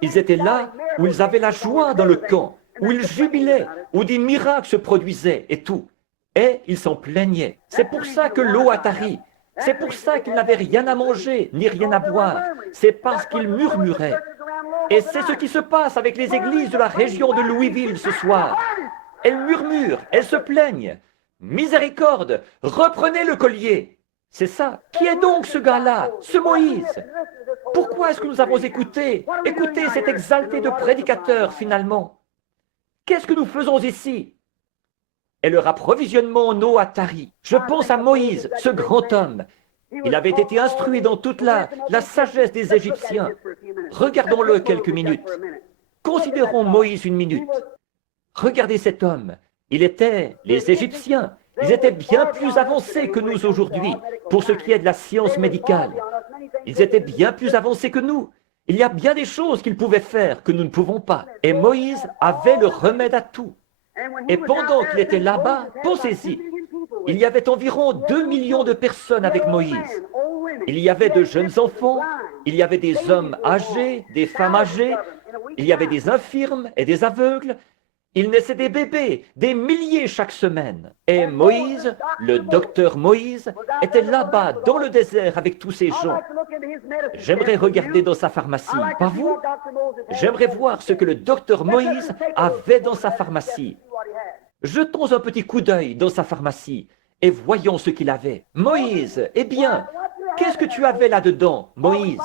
Ils étaient là où ils avaient la joie dans le camp, où ils jubilaient, où des miracles se produisaient et tout. Et ils s'en plaignaient. C'est pour ça que l'eau a tari. C'est pour ça qu'ils n'avaient rien à manger, ni rien à boire. C'est parce qu'ils murmuraient. Et c'est ce qui se passe avec les églises de la région de Louisville ce soir. Elles murmurent, elles se plaignent. Miséricorde, reprenez le collier. C'est ça. Qui est donc ce gars-là, ce Moïse? Pourquoi est-ce que nous avons écouté cet exalté de prédicateur finalement? Qu'est-ce que nous faisons ici? Et leur approvisionnement en eau a tari. Je pense à Moïse, ce grand homme. Il avait été instruit dans toute la sagesse des Égyptiens. Regardons-le quelques minutes. Considérons Moïse une minute. Regardez cet homme. Il était les Égyptiens. Ils étaient bien plus avancés que nous aujourd'hui pour ce qui est de la science médicale. Ils étaient bien plus avancés que nous. Il y a bien des choses qu'ils pouvaient faire que nous ne pouvons pas. Et Moïse avait le remède à tout. Et pendant qu'il était là-bas, pensez-y, il y avait environ 2 millions de personnes avec Moïse. Il y avait de jeunes enfants, il y avait des hommes âgés, des femmes âgées, il y avait des infirmes et des aveugles. Il naissait des bébés, des milliers chaque semaine. Et Moïse, le docteur Moïse, était là-bas dans le désert avec tous ces gens. J'aimerais regarder dans sa pharmacie, pas vous? J'aimerais voir ce que le docteur Moïse avait dans sa pharmacie. Jetons un petit coup d'œil dans sa pharmacie et voyons ce qu'il avait. Moïse, eh bien, qu'est-ce que tu avais là-dedans, Moïse?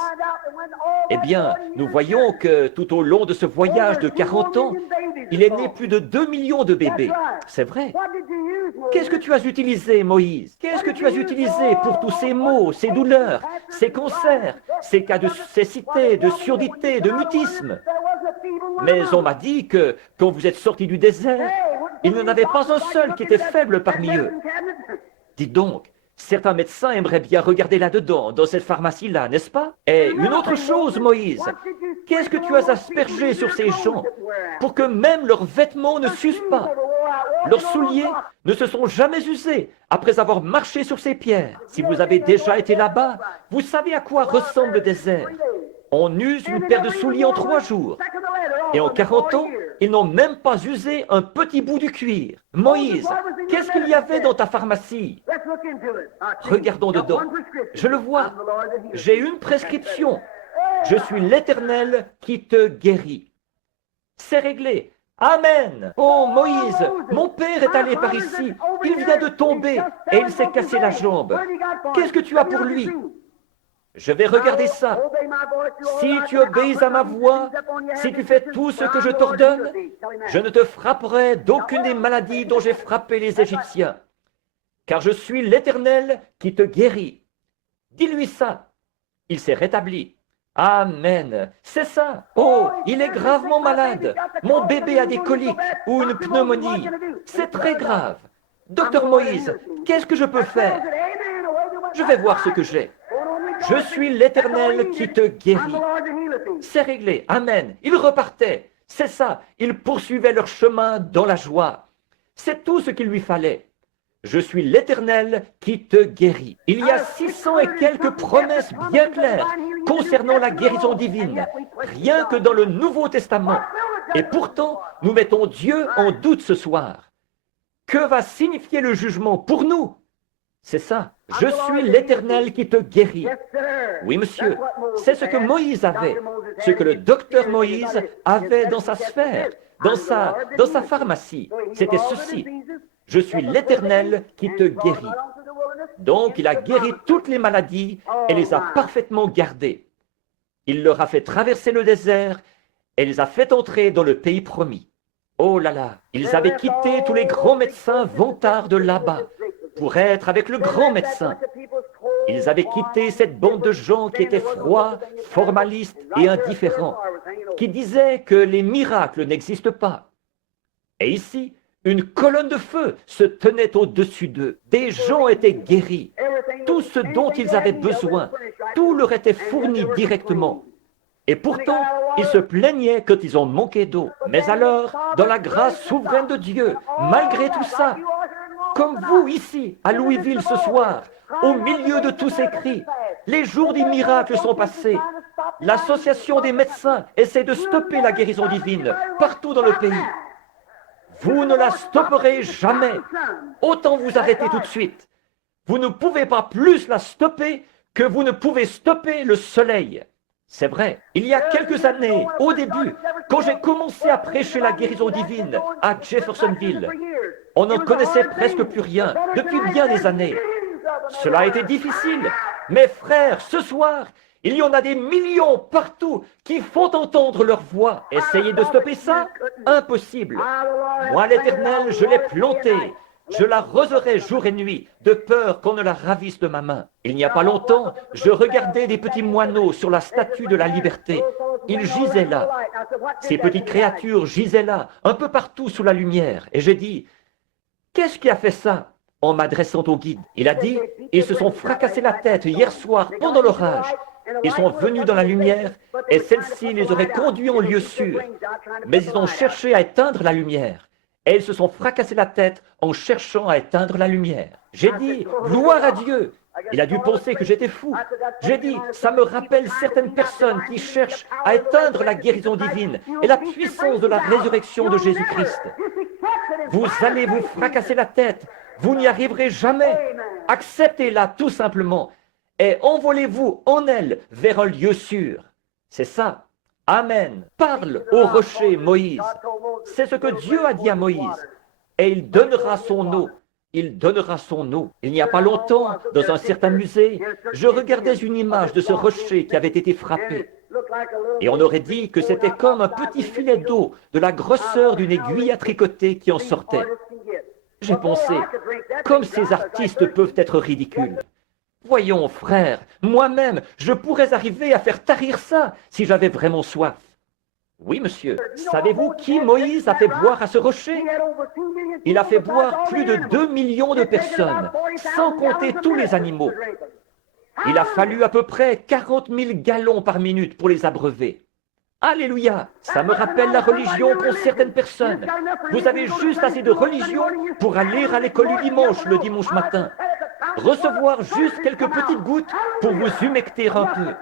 Eh bien, nous voyons que tout au long de ce voyage de 40 ans, il est né plus de 2 millions de bébés. C'est vrai. Qu'est-ce que tu as utilisé, Moïse? Qu'est-ce que tu as utilisé pour tous ces maux, ces douleurs, ces cancers, ces cas de cécité, de surdité, de mutisme? Mais on m'a dit que quand vous êtes sortis du désert, il n'y en avait pas un seul qui était faible parmi eux. Dites donc, certains médecins aimeraient bien regarder là-dedans, dans cette pharmacie-là, n'est-ce pas? Et une autre chose, Moïse, qu'est-ce que tu as aspergé sur ces gens pour que même leurs vêtements ne s'usent pas? Leurs souliers ne se sont jamais usés après avoir marché sur ces pierres. Si vous avez déjà été là-bas, vous savez à quoi ressemble le désert. On use une paire de souliers en 3 jours. Et en 40 ans, ils n'ont même pas usé un petit bout du cuir. Moïse, qu'est-ce qu'il y avait dans ta pharmacie? Regardons dedans. Je le vois. J'ai une prescription. Je suis l'Éternel qui te guérit. C'est réglé. Amen. Oh Moïse, mon père est allé par ici. Il vient de tomber et il s'est cassé la jambe. Qu'est-ce que tu as pour lui? Je vais regarder ça. Si tu obéis à ma voix, si tu fais tout ce que je t'ordonne, je ne te frapperai d'aucune des maladies dont j'ai frappé les Égyptiens. Car je suis l'Éternel qui te guérit. Dis-lui ça. Il s'est rétabli. Amen. C'est ça. Oh, il est gravement malade. Mon bébé a des coliques ou une pneumonie. C'est très grave. Docteur Moïse, qu'est-ce que je peux faire? Je vais voir ce que j'ai. Je suis l'Éternel qui te guérit. C'est réglé. Amen. Ils repartaient. C'est ça. Ils poursuivaient leur chemin dans la joie. C'est tout ce qu'il lui fallait. Je suis l'Éternel qui te guérit. Il y a 600 et quelques promesses bien claires concernant la guérison divine, rien que dans le Nouveau Testament. Et pourtant, nous mettons Dieu en doute ce soir. Que va signifier le jugement pour nous? C'est ça. Je suis l'Éternel qui te guérit. Oui, monsieur, c'est ce que Moïse avait, ce que le docteur Moïse avait dans sa sphère, dans sa pharmacie. C'était ceci. Je suis l'Éternel qui te guérit. Donc, il a guéri toutes les maladies et les a parfaitement gardées. Il leur a fait traverser le désert et les a fait entrer dans le pays promis. Oh là là, ils avaient quitté tous les grands médecins vantards de là-bas pour être avec le grand médecin. Ils avaient quitté cette bande de gens qui étaient froids, formalistes et indifférents, qui disaient que les miracles n'existent pas. Et ici, une colonne de feu se tenait au-dessus d'eux. Des gens étaient guéris. Tout ce dont ils avaient besoin, tout leur était fourni directement. Et pourtant, ils se plaignaient quand ils ont manqué d'eau. Mais alors, dans la grâce souveraine de Dieu, malgré tout ça, comme vous ici, à Louisville ce soir, au milieu de tous ces cris, les jours des miracles sont passés. L'association des médecins essaie de stopper la guérison divine partout dans le pays. Vous ne la stopperez jamais. Autant vous arrêter tout de suite. Vous ne pouvez pas plus la stopper que vous ne pouvez stopper le soleil. C'est vrai, il y a quelques années, au début, quand j'ai commencé à prêcher la guérison divine à Jeffersonville, on n'en connaissait presque plus rien depuis bien des années. Cela a été difficile, mais frères, ce soir, il y en a des millions partout qui font entendre leur voix. Essayez de stopper ça? Impossible. Moi, l'Éternel, je l'ai plantée. Je l'arroserai jour et nuit, de peur qu'on ne la ravisse de ma main. Il n'y a pas longtemps, je regardais des petits moineaux sur la statue de la liberté. Ils gisaient là. Ces petites créatures gisaient là, un peu partout sous la lumière. Et j'ai dit, qu'est-ce qui a fait ça? En m'adressant au guide. Il a dit, ils se sont fracassés la tête hier soir pendant l'orage. Ils sont venus dans la lumière et celle-ci les aurait conduits en lieu sûr. Mais ils ont cherché à éteindre la lumière. Et ils se sont fracassés la tête en cherchant à éteindre la lumière. J'ai dit, gloire à Dieu. Il a dû penser que j'étais fou. J'ai dit, ça me rappelle certaines personnes qui cherchent à éteindre la guérison divine et la puissance de la résurrection de Jésus-Christ. Vous allez vous fracasser la tête. Vous n'y arriverez jamais. Acceptez-la tout simplement et envolez-vous en elle vers un lieu sûr. C'est ça. Amen. Parle au rocher, Moïse. C'est ce que Dieu a dit à Moïse. Et il donnera son eau. Il donnera son eau. Il n'y a pas longtemps, dans un certain musée, je regardais une image de ce rocher qui avait été frappé. Et on aurait dit que c'était comme un petit filet d'eau de la grosseur d'une aiguille à tricoter qui en sortait. J'ai pensé, comme ces artistes peuvent être ridicules. Voyons, frère, moi-même, je pourrais arriver à faire tarir ça si j'avais vraiment soif. Oui, monsieur. Savez-vous qui Moïse a fait boire à ce rocher? Il a fait boire plus de 2 millions de personnes, sans compter tous les animaux. Il a fallu à peu près 40 000 gallons par minute pour les abreuver. Alléluia! Ça me rappelle la religion qu'ont certaines personnes. Vous avez juste assez de religion pour aller à l'école du dimanche, le dimanche matin. Recevoir juste quelques petites gouttes pour vous humecter un peu.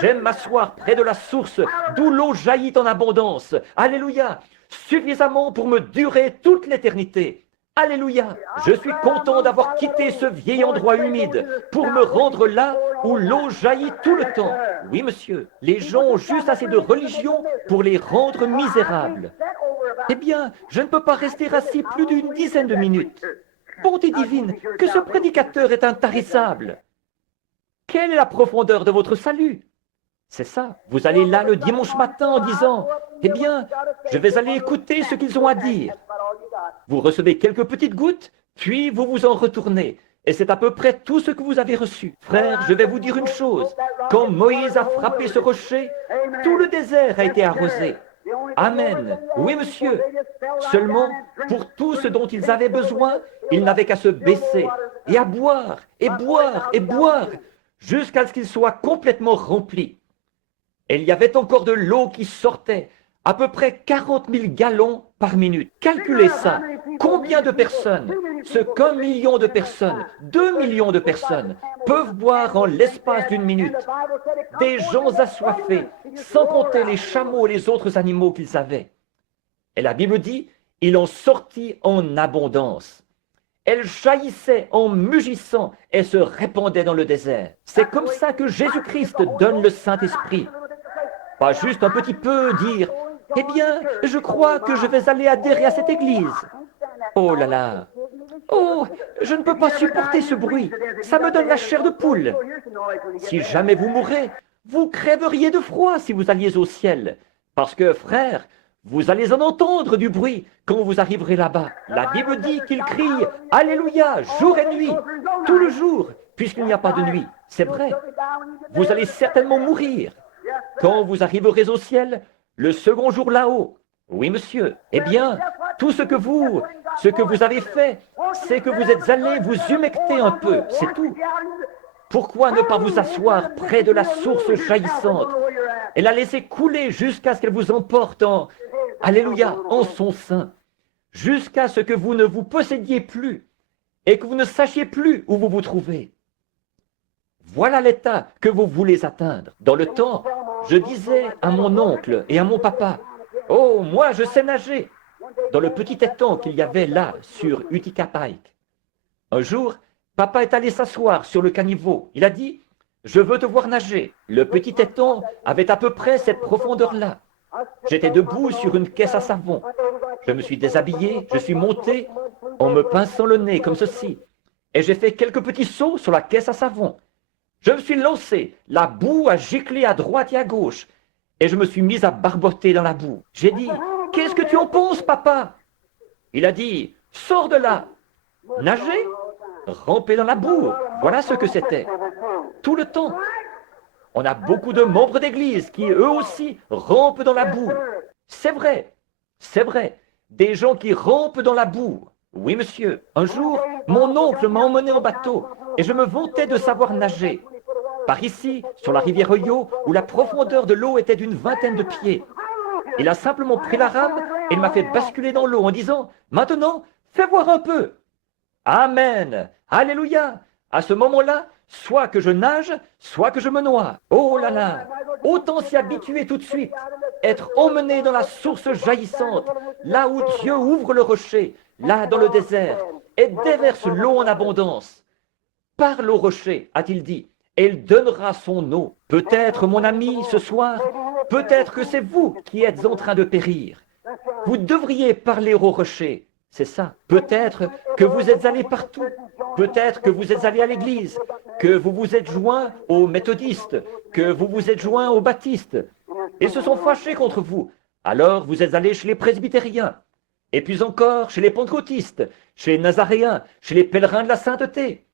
J'aime m'asseoir près de la source d'où l'eau jaillit en abondance. Alléluia! Suffisamment pour me durer toute l'éternité. Alléluia! Je suis content d'avoir quitté ce vieil endroit humide pour me rendre là où l'eau jaillit tout le temps. Oui, monsieur, les gens ont juste assez de religion pour les rendre misérables. Eh bien, je ne peux pas rester assis plus d'une dizaine de minutes. Bonté divine, que ce prédicateur est intarissable. Quelle est la profondeur de votre salut? C'est ça. Vous allez là le dimanche matin en disant, eh bien, je vais aller écouter ce qu'ils ont à dire. Vous recevez quelques petites gouttes, puis vous vous en retournez. Et c'est à peu près tout ce que vous avez reçu. Frère, je vais vous dire une chose. Quand Moïse a frappé ce rocher, tout le désert a été arrosé. Amen. Oui, monsieur. Seulement, pour tout ce dont ils avaient besoin, ils n'avaient qu'à se baisser et à boire, et boire, et boire, jusqu'à ce qu'ils soient complètement remplis. Et il y avait encore de l'eau qui sortait, à peu près 40 000 gallons par minute. Calculez ça. Combien de personnes, ce qu'1 million de personnes, 2 millions de personnes, peuvent boire en l'espace d'une minute? Des gens assoiffés, sans compter les chameaux et les autres animaux qu'ils avaient. Et la Bible dit, il en sortit en abondance. Elle jaillissait en mugissant et se répandait dans le désert. C'est comme ça que Jésus-Christ donne le Saint-Esprit. Pas juste un petit peu dire, eh bien, je crois que je vais aller adhérer à cette église. Oh là là. Oh, je ne peux pas supporter ce bruit. Ça me donne la chair de poule. Si jamais vous mourrez, vous crèveriez de froid si vous alliez au ciel. Parce que, frère, vous allez en entendre du bruit quand vous arriverez là-bas. La Bible dit qu'il crie « Alléluia » jour et nuit, tout le jour, puisqu'il n'y a pas de nuit. C'est vrai. Vous allez certainement mourir. Quand vous arriverez au ciel, le second jour là-haut. Oui, monsieur. Eh bien, tout ce que vous avez fait, c'est que vous êtes allés vous humecter un peu, c'est tout. Pourquoi ne pas vous asseoir près de la source jaillissante et la laisser couler jusqu'à ce qu'elle vous emporte en, alléluia, en son sein, jusqu'à ce que vous ne vous possédiez plus et que vous ne sachiez plus où vous vous trouvez. Voilà l'état que vous voulez atteindre. Dans le temps, je disais à mon oncle et à mon papa, « Oh, moi, je sais nager !» dans le petit étang qu'il y avait là, sur Utica Pike. Un jour, papa est allé s'asseoir sur le caniveau. Il a dit, « Je veux te voir nager. » Le petit étang avait à peu près cette profondeur-là. J'étais debout sur une caisse à savon. Je me suis déshabillé, je suis monté en me pinçant le nez comme ceci. Et j'ai fait quelques petits sauts sur la caisse à savon. Je me suis lancé, la boue a giclé à droite et à gauche, et je me suis mis à barboter dans la boue. J'ai dit, « Qu'est-ce que tu en penses, papa ?» Il a dit, « Sors de là !» Nager, ramper dans la boue, voilà ce que c'était. Tout le temps. On a beaucoup de membres d'église qui, eux aussi, rampent dans la boue. C'est vrai, des gens qui rampent dans la boue. Oui, monsieur. Un jour, mon oncle m'a emmené en bateau et je me vantais de savoir nager. Par ici, sur la rivière Oyo, où la profondeur de l'eau était d'une 20aine de pieds. Il a simplement pris la rame et il m'a fait basculer dans l'eau en disant « Maintenant, fais voir un peu !» Amen. Alléluia. À ce moment-là, soit que je nage, soit que je me noie. Oh là là, autant s'y habituer tout de suite, être emmené dans la source jaillissante, là où Dieu ouvre le rocher, là dans le désert, et déverse l'eau en abondance. Parle au rocher, a-t-il dit, et il donnera son eau. Peut-être, mon ami, ce soir, peut-être que c'est vous qui êtes en train de périr. Vous devriez parler au rocher. C'est ça. Peut-être que vous êtes allé partout. Peut-être que vous êtes allé à l'église, que vous vous êtes joint aux méthodistes, que vous vous êtes joint aux baptistes. Ils se sont fâchés contre vous. Alors vous êtes allé chez les presbytériens. Et puis encore chez les pentecôtistes, chez les nazaréens, chez les pèlerins de la sainteté.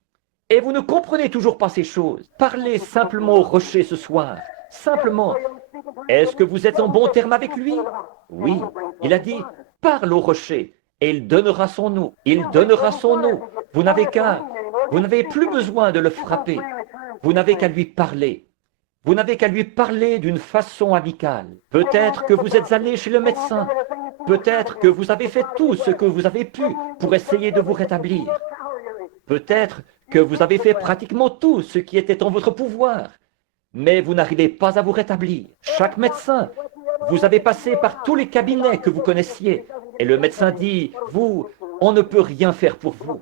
Et vous ne comprenez toujours pas ces choses. Parlez simplement au rocher ce soir. Simplement. Est-ce que vous êtes en bon terme avec lui? Oui. Il a dit, parle au rocher. Et il donnera son eau. Il donnera son eau. Vous n'avez plus besoin de le frapper. Vous n'avez qu'à lui parler. Vous n'avez qu'à lui parler d'une façon amicale. Peut-être que vous êtes allé chez le médecin. Peut-être que vous avez fait tout ce que vous avez pu pour essayer de vous rétablir. Peut-être que vous avez fait pratiquement tout ce qui était en votre pouvoir. Mais vous n'arrivez pas à vous rétablir. Chaque médecin, vous avez passé par tous les cabinets que vous connaissiez. Et le médecin dit, vous, on ne peut rien faire pour vous.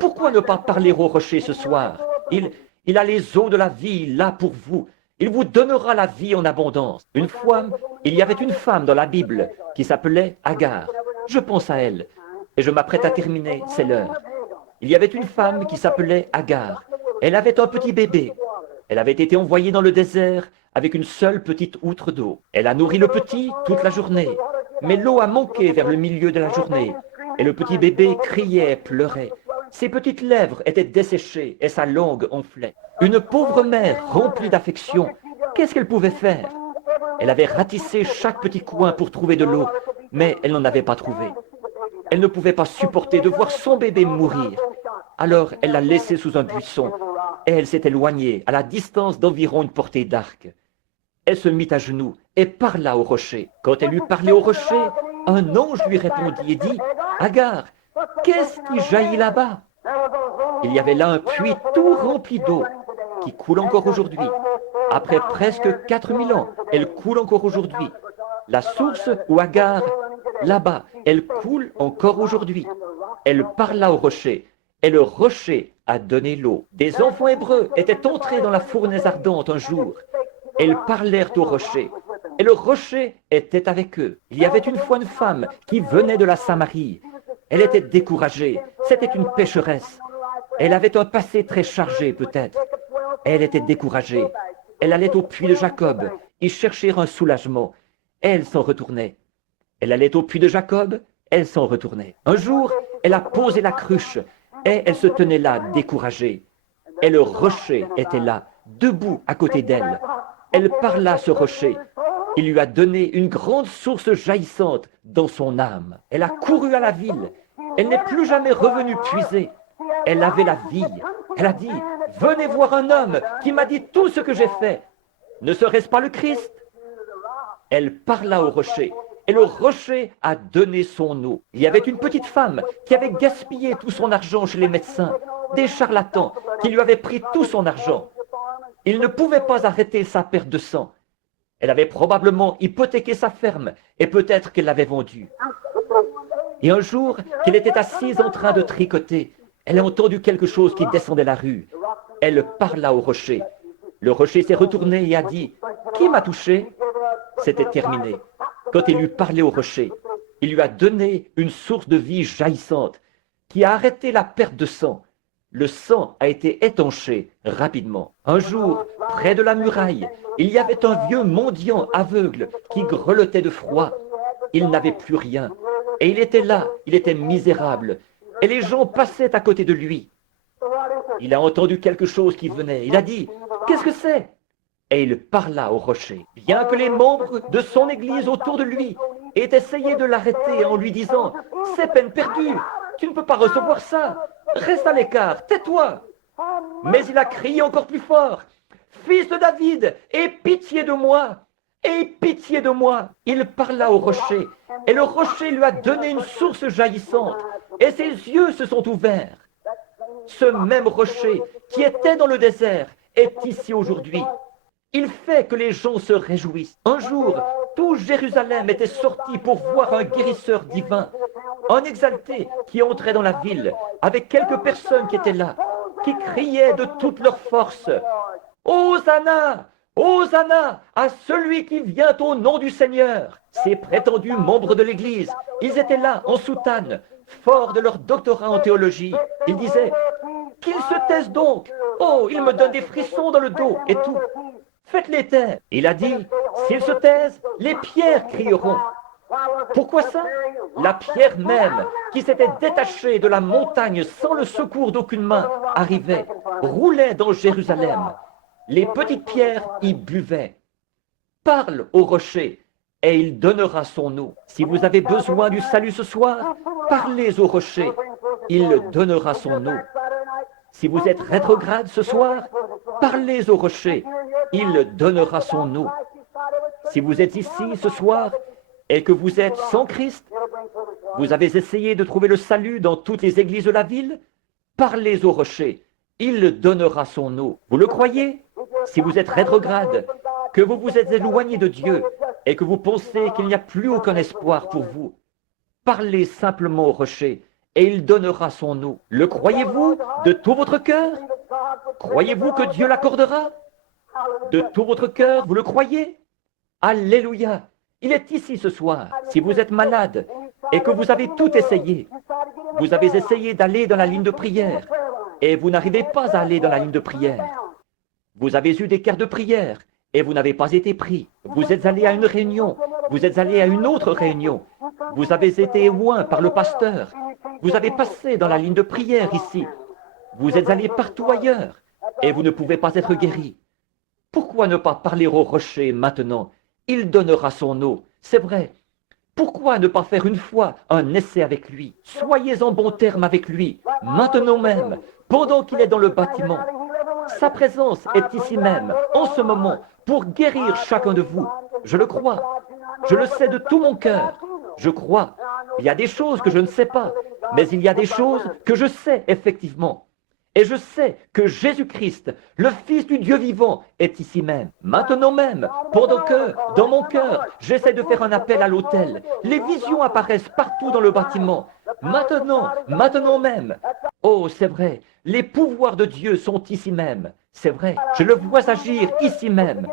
Pourquoi ne pas parler au rocher ce soir? Il a les eaux de la vie là pour vous. Il vous donnera la vie en abondance. Une fois, il y avait une femme dans la Bible qui s'appelait Agar. Je pense à elle. Et je m'apprête à terminer, c'est l'heure. Il y avait une femme qui s'appelait Agar. Elle avait un petit bébé. Elle avait été envoyée dans le désert avec une seule petite outre d'eau. Elle a nourri le petit toute la journée. Mais l'eau a manqué vers le milieu de la journée. Et le petit bébé criait, pleurait. Ses petites lèvres étaient desséchées et sa langue enflait. Une pauvre mère remplie d'affection, qu'est-ce qu'elle pouvait faire? Elle avait ratissé chaque petit coin pour trouver de l'eau, mais elle n'en avait pas trouvé. Elle ne pouvait pas supporter de voir son bébé mourir. Alors elle l'a laissé sous un buisson et elle s'est éloignée à la distance d'environ une portée d'arc. Elle se mit à genoux et parla au rocher. Quand elle eut parlé au rocher, un ange lui répondit et dit, « Agar, qu'est-ce qui jaillit là-bas » Il y avait là un puits tout rempli d'eau qui coule encore aujourd'hui. Après presque 4000 ans, elle coule encore aujourd'hui. La source où Agar, là-bas, elle coule encore aujourd'hui. Elle parla au rocher et le rocher a donné l'eau. Des enfants hébreux étaient entrés dans la fournaise ardente un jour. Elles parlèrent au rocher, et le rocher était avec eux. Il y avait une fois une femme qui venait de la Samarie. Elle était découragée, c'était une pécheresse. Elle avait un passé très chargé peut-être. Elle était découragée. Elle allait au puits de Jacob, y chercher un soulagement. Elle s'en retournait. Elle allait au puits de Jacob, elle s'en retournait. Un jour, elle a posé la cruche, et elle se tenait là, découragée. Et le rocher était là, debout à côté d'elle. Elle parla à ce rocher. Il lui a donné une grande source jaillissante dans son âme. Elle a couru à la ville. Elle n'est plus jamais revenue puiser. Elle avait la vie. Elle a dit, venez voir un homme qui m'a dit tout ce que j'ai fait. Ne serait-ce pas le Christ? Elle parla au rocher, et le rocher a donné son eau. Il y avait une petite femme qui avait gaspillé tout son argent chez les médecins, des charlatans qui lui avaient pris tout son argent. Il ne pouvait pas arrêter sa perte de sang. Elle avait probablement hypothéqué sa ferme, et peut-être qu'elle l'avait vendue. Et un jour, qu'elle était assise en train de tricoter, elle a entendu quelque chose qui descendait la rue. Elle parla au rocher. Le rocher s'est retourné et a dit « Qui m'a touché ?» C'était terminé. Quand il eut parlé au rocher, il lui a donné une source de vie jaillissante qui a arrêté la perte de sang. Le sang a été étanché rapidement. Un jour, près de la muraille, il y avait un vieux mendiant aveugle qui grelottait de froid. Il n'avait plus rien. Et il était là, il était misérable. Et les gens passaient à côté de lui. Il a entendu quelque chose qui venait. Il a dit « Qu'est-ce que c'est ?» Et il parla au rocher. Bien que les membres de son église autour de lui aient essayé de l'arrêter en lui disant « C'est peine perdue, tu ne peux pas recevoir ça, reste à l'écart, tais-toi » Mais il a crié encore plus fort « Fils de David, aie pitié de moi, aie pitié de moi » Il parla au rocher, et le rocher lui a donné une source jaillissante, et ses yeux se sont ouverts. Ce même rocher qui était dans le désert est ici aujourd'hui. Il fait que les gens se réjouissent. Un jour, tout Jérusalem était sorti pour voir un guérisseur divin, un exalté qui entrait dans la ville, avec quelques personnes qui étaient là, qui criaient de toute leur force « Hosanna! Hosanna à celui qui vient au nom du Seigneur !» Ces prétendus membres de l'Église, ils étaient là en soutane, forts de leur doctorat en théologie. Ils disaient « Qu'ils se taisent donc! Oh, ils me donnent des frissons dans le dos et tout !» Faites-les taire. Il a dit, s'ils se taisent, les pierres crieront. Pourquoi ça? La pierre même, qui s'était détachée de la montagne sans le secours d'aucune main, arrivait, roulait dans Jérusalem. Les petites pierres y buvaient. Parle au rocher, et il donnera son eau. Si vous avez besoin du salut ce soir, parlez au rocher, il donnera son eau. Si vous êtes rétrograde ce soir, parlez au rocher, il donnera son eau. Si vous êtes ici ce soir et que vous êtes sans Christ, vous avez essayé de trouver le salut dans toutes les églises de la ville, parlez au rocher, il donnera son eau. Vous le croyez? Si vous êtes rétrograde, que vous vous êtes éloigné de Dieu et que vous pensez qu'il n'y a plus aucun espoir pour vous, parlez simplement au rocher et il donnera son eau. Le croyez-vous de tout votre cœur? Croyez-vous que Dieu l'accordera? De tout votre cœur, vous le croyez? Alléluia! Il est ici ce soir. Si vous êtes malade et que vous avez tout essayé, vous avez essayé d'aller dans la ligne de prière et vous n'arrivez pas à aller dans la ligne de prière. Vous avez eu des cartes de prière et vous n'avez pas été pris. Vous êtes allé à une réunion, vous êtes allé à une autre réunion. Vous avez été loin par le pasteur. Vous avez passé dans la ligne de prière ici. Vous êtes allé partout ailleurs et vous ne pouvez pas être guéri. Pourquoi ne pas parler au rocher maintenant? Il donnera son eau, c'est vrai. Pourquoi ne pas faire une fois un essai avec lui? Soyez en bon terme avec lui, maintenant même, pendant qu'il est dans le bâtiment. Sa présence est ici même, en ce moment, pour guérir chacun de vous. Je le crois. Je le sais de tout mon cœur. Je crois. Il y a des choses que je ne sais pas, mais il y a des choses que je sais effectivement. Et je sais que Jésus-Christ, le Fils du Dieu vivant, est ici même, maintenant même, pendant que, dans mon cœur, j'essaie de faire un appel à l'autel. Les visions apparaissent partout dans le bâtiment. Maintenant même. Oh, c'est vrai, les pouvoirs de Dieu sont ici même. C'est vrai, je le vois agir ici même.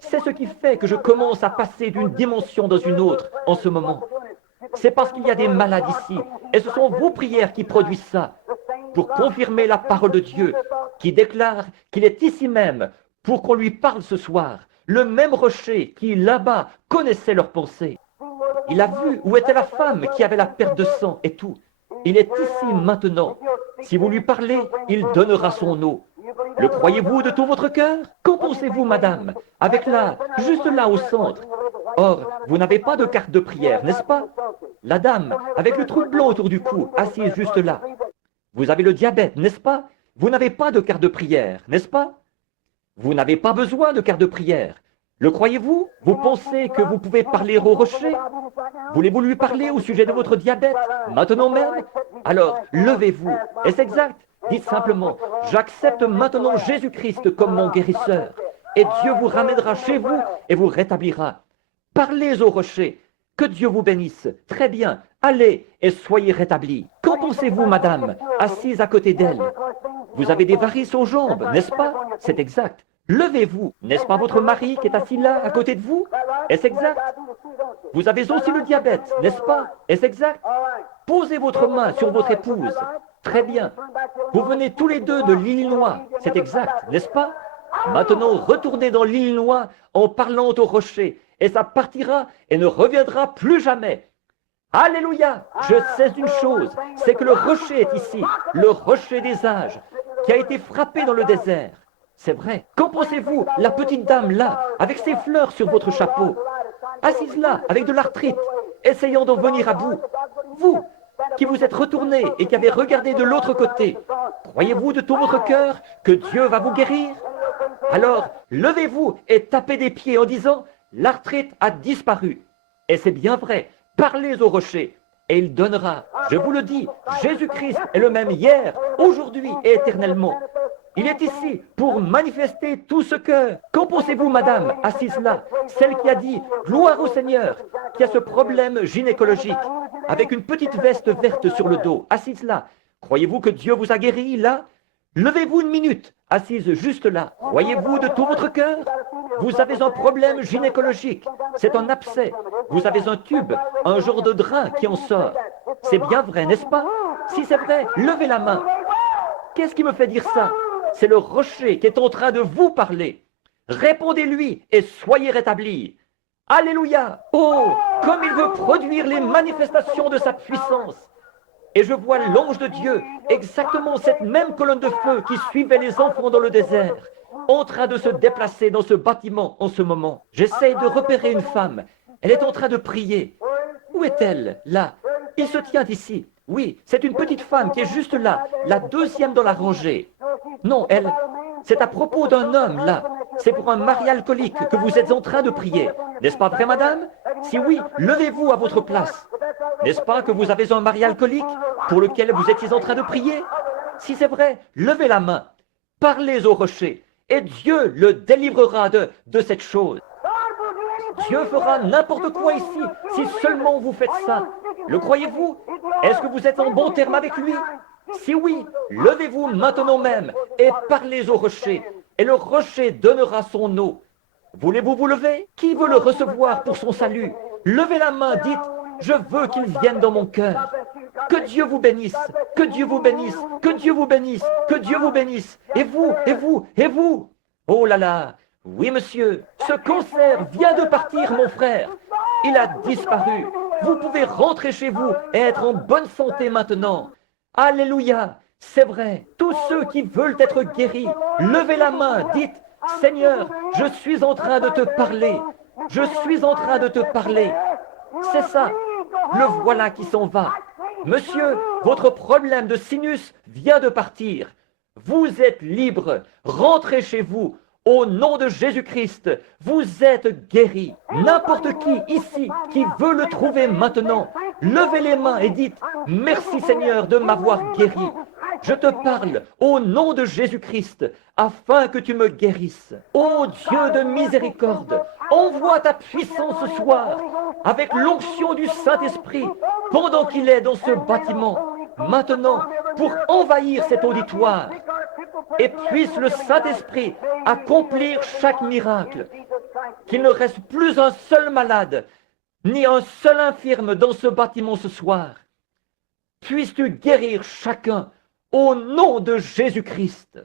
C'est ce qui fait que je commence à passer d'une dimension dans une autre en ce moment. C'est parce qu'il y a des malades ici, et ce sont vos prières qui produisent ça, pour confirmer la parole de Dieu, qui déclare qu'il est ici même, pour qu'on lui parle ce soir, le même rocher qui, là-bas, connaissait leurs pensées. Il a vu où était la femme qui avait la perte de sang et tout. Il est ici maintenant. Si vous lui parlez, il donnera son eau. Le croyez-vous de tout votre cœur? Qu'en pensez-vous, madame? Avec là, juste là au centre. Or, vous n'avez pas de carte de prière, n'est-ce pas? La dame, avec le truc blanc autour du cou, assise juste là. Vous avez le diabète, n'est-ce pas? Vous n'avez pas de carte de prière, n'est-ce pas? Vous n'avez pas besoin de carte de prière. Le croyez-vous? Vous pensez que vous pouvez parler au rocher? Voulez-vous lui parler au sujet de votre diabète, maintenant même? Alors, levez-vous. Est-ce exact? Dites simplement, j'accepte maintenant Jésus-Christ comme mon guérisseur. Et Dieu vous ramènera chez vous et vous rétablira. Parlez au rocher. Que Dieu vous bénisse. Très bien. Allez et soyez rétablis. Qu'en pensez-vous, madame, assise à côté d'elle? Vous avez des varices aux jambes, n'est-ce pas? C'est exact. Levez-vous. N'est-ce pas votre mari qui est assis là, à côté de vous? Est-ce exact? Vous avez aussi le diabète, n'est-ce pas? Est-ce exact? Posez votre main sur votre épouse. Très bien. Vous venez tous les deux de l'Illinois. C'est exact, n'est-ce pas? Maintenant, retournez dans l'Illinois en parlant au rocher, et ça partira et ne reviendra plus jamais. Alléluia! Je sais une chose, c'est que le rocher est ici, le rocher des âges, qui a été frappé dans le désert. C'est vrai. Qu'en pensez-vous, la petite dame là, avec ses fleurs sur votre chapeau, assise là, avec de l'arthrite, essayant d'en venir à bout? Vous, qui vous êtes retourné et qui avez regardé de l'autre côté, croyez-vous de tout votre cœur que Dieu va vous guérir? Alors, levez-vous et tapez des pieds en disant, l'arthrite a disparu. Et c'est bien vrai, parlez au rocher, et il donnera. Je vous le dis, Jésus-Christ est le même hier, aujourd'hui et éternellement. Il est ici pour manifester tout ce que... Qu'en pensez-vous, madame, assise là, celle qui a dit « Gloire au Seigneur », qui a ce problème gynécologique, avec une petite veste verte sur le dos, assise là. Croyez-vous que Dieu vous a guéri, là? Levez-vous une minute, assise juste là. Croyez-vous de tout votre cœur? Vous avez un problème gynécologique, c'est un abcès. Vous avez un tube, un genre de drain qui en sort. C'est bien vrai, n'est-ce pas? Si c'est vrai, levez la main. Qu'est-ce qui me fait dire ça? C'est le rocher qui est en train de vous parler. Répondez-lui et soyez rétablis. Alléluia! Oh, comme il veut produire les manifestations de sa puissance. Et je vois l'ange de Dieu, exactement cette même colonne de feu qui suivait les enfants dans le désert, en train de se déplacer dans ce bâtiment en ce moment. J'essaye de repérer une femme. Elle est en train de prier. Où est-elle? Là. Il se tient ici. Oui, c'est une petite femme qui est juste là, la deuxième dans la rangée. Non, elle, c'est à propos d'un homme, là. C'est pour un mari alcoolique que vous êtes en train de prier. N'est-ce pas vrai, madame? Si oui, levez-vous à votre place. N'est-ce pas que vous avez un mari alcoolique pour lequel vous étiez en train de prier? Si c'est vrai, levez la main. Parlez au rocher et Dieu le délivrera de cette chose. Dieu fera n'importe quoi ici si seulement vous faites ça. Le croyez-vous? Est-ce que vous êtes en bon terme avec lui? Si oui, levez-vous maintenant même et parlez au rocher, et le rocher donnera son eau. Voulez-vous vous lever? Qui veut le recevoir pour son salut? Levez la main, dites, je veux qu'il vienne dans mon cœur. Que Dieu vous bénisse, que Dieu vous bénisse, que Dieu vous bénisse, que Dieu vous bénisse. Et vous, et vous, et vous. Oh là là, oui monsieur, ce cancer vient de partir mon frère. Il a disparu. Vous pouvez rentrer chez vous et être en bonne santé maintenant. Alléluia, c'est vrai. Tous ceux qui veulent être guéris, levez la main, dites, Seigneur, je suis en train de te parler. Je suis en train de te parler. C'est ça. Le voilà qui s'en va. Monsieur, votre problème de sinus vient de partir. Vous êtes libre. Rentrez chez vous. Au nom de Jésus-Christ, vous êtes guéris. N'importe qui ici qui veut le trouver maintenant, levez les mains et dites, merci Seigneur de m'avoir guéri. Je te parle au nom de Jésus-Christ, afin que tu me guérisses. Ô Dieu de miséricorde, envoie ta puissance ce soir, avec l'onction du Saint-Esprit, pendant qu'il est dans ce bâtiment, maintenant, pour envahir cet auditoire. Et puisse le Saint-Esprit accomplir chaque miracle, qu'il ne reste plus un seul malade, ni un seul infirme dans ce bâtiment ce soir. Puisses-tu guérir chacun au nom de Jésus-Christ.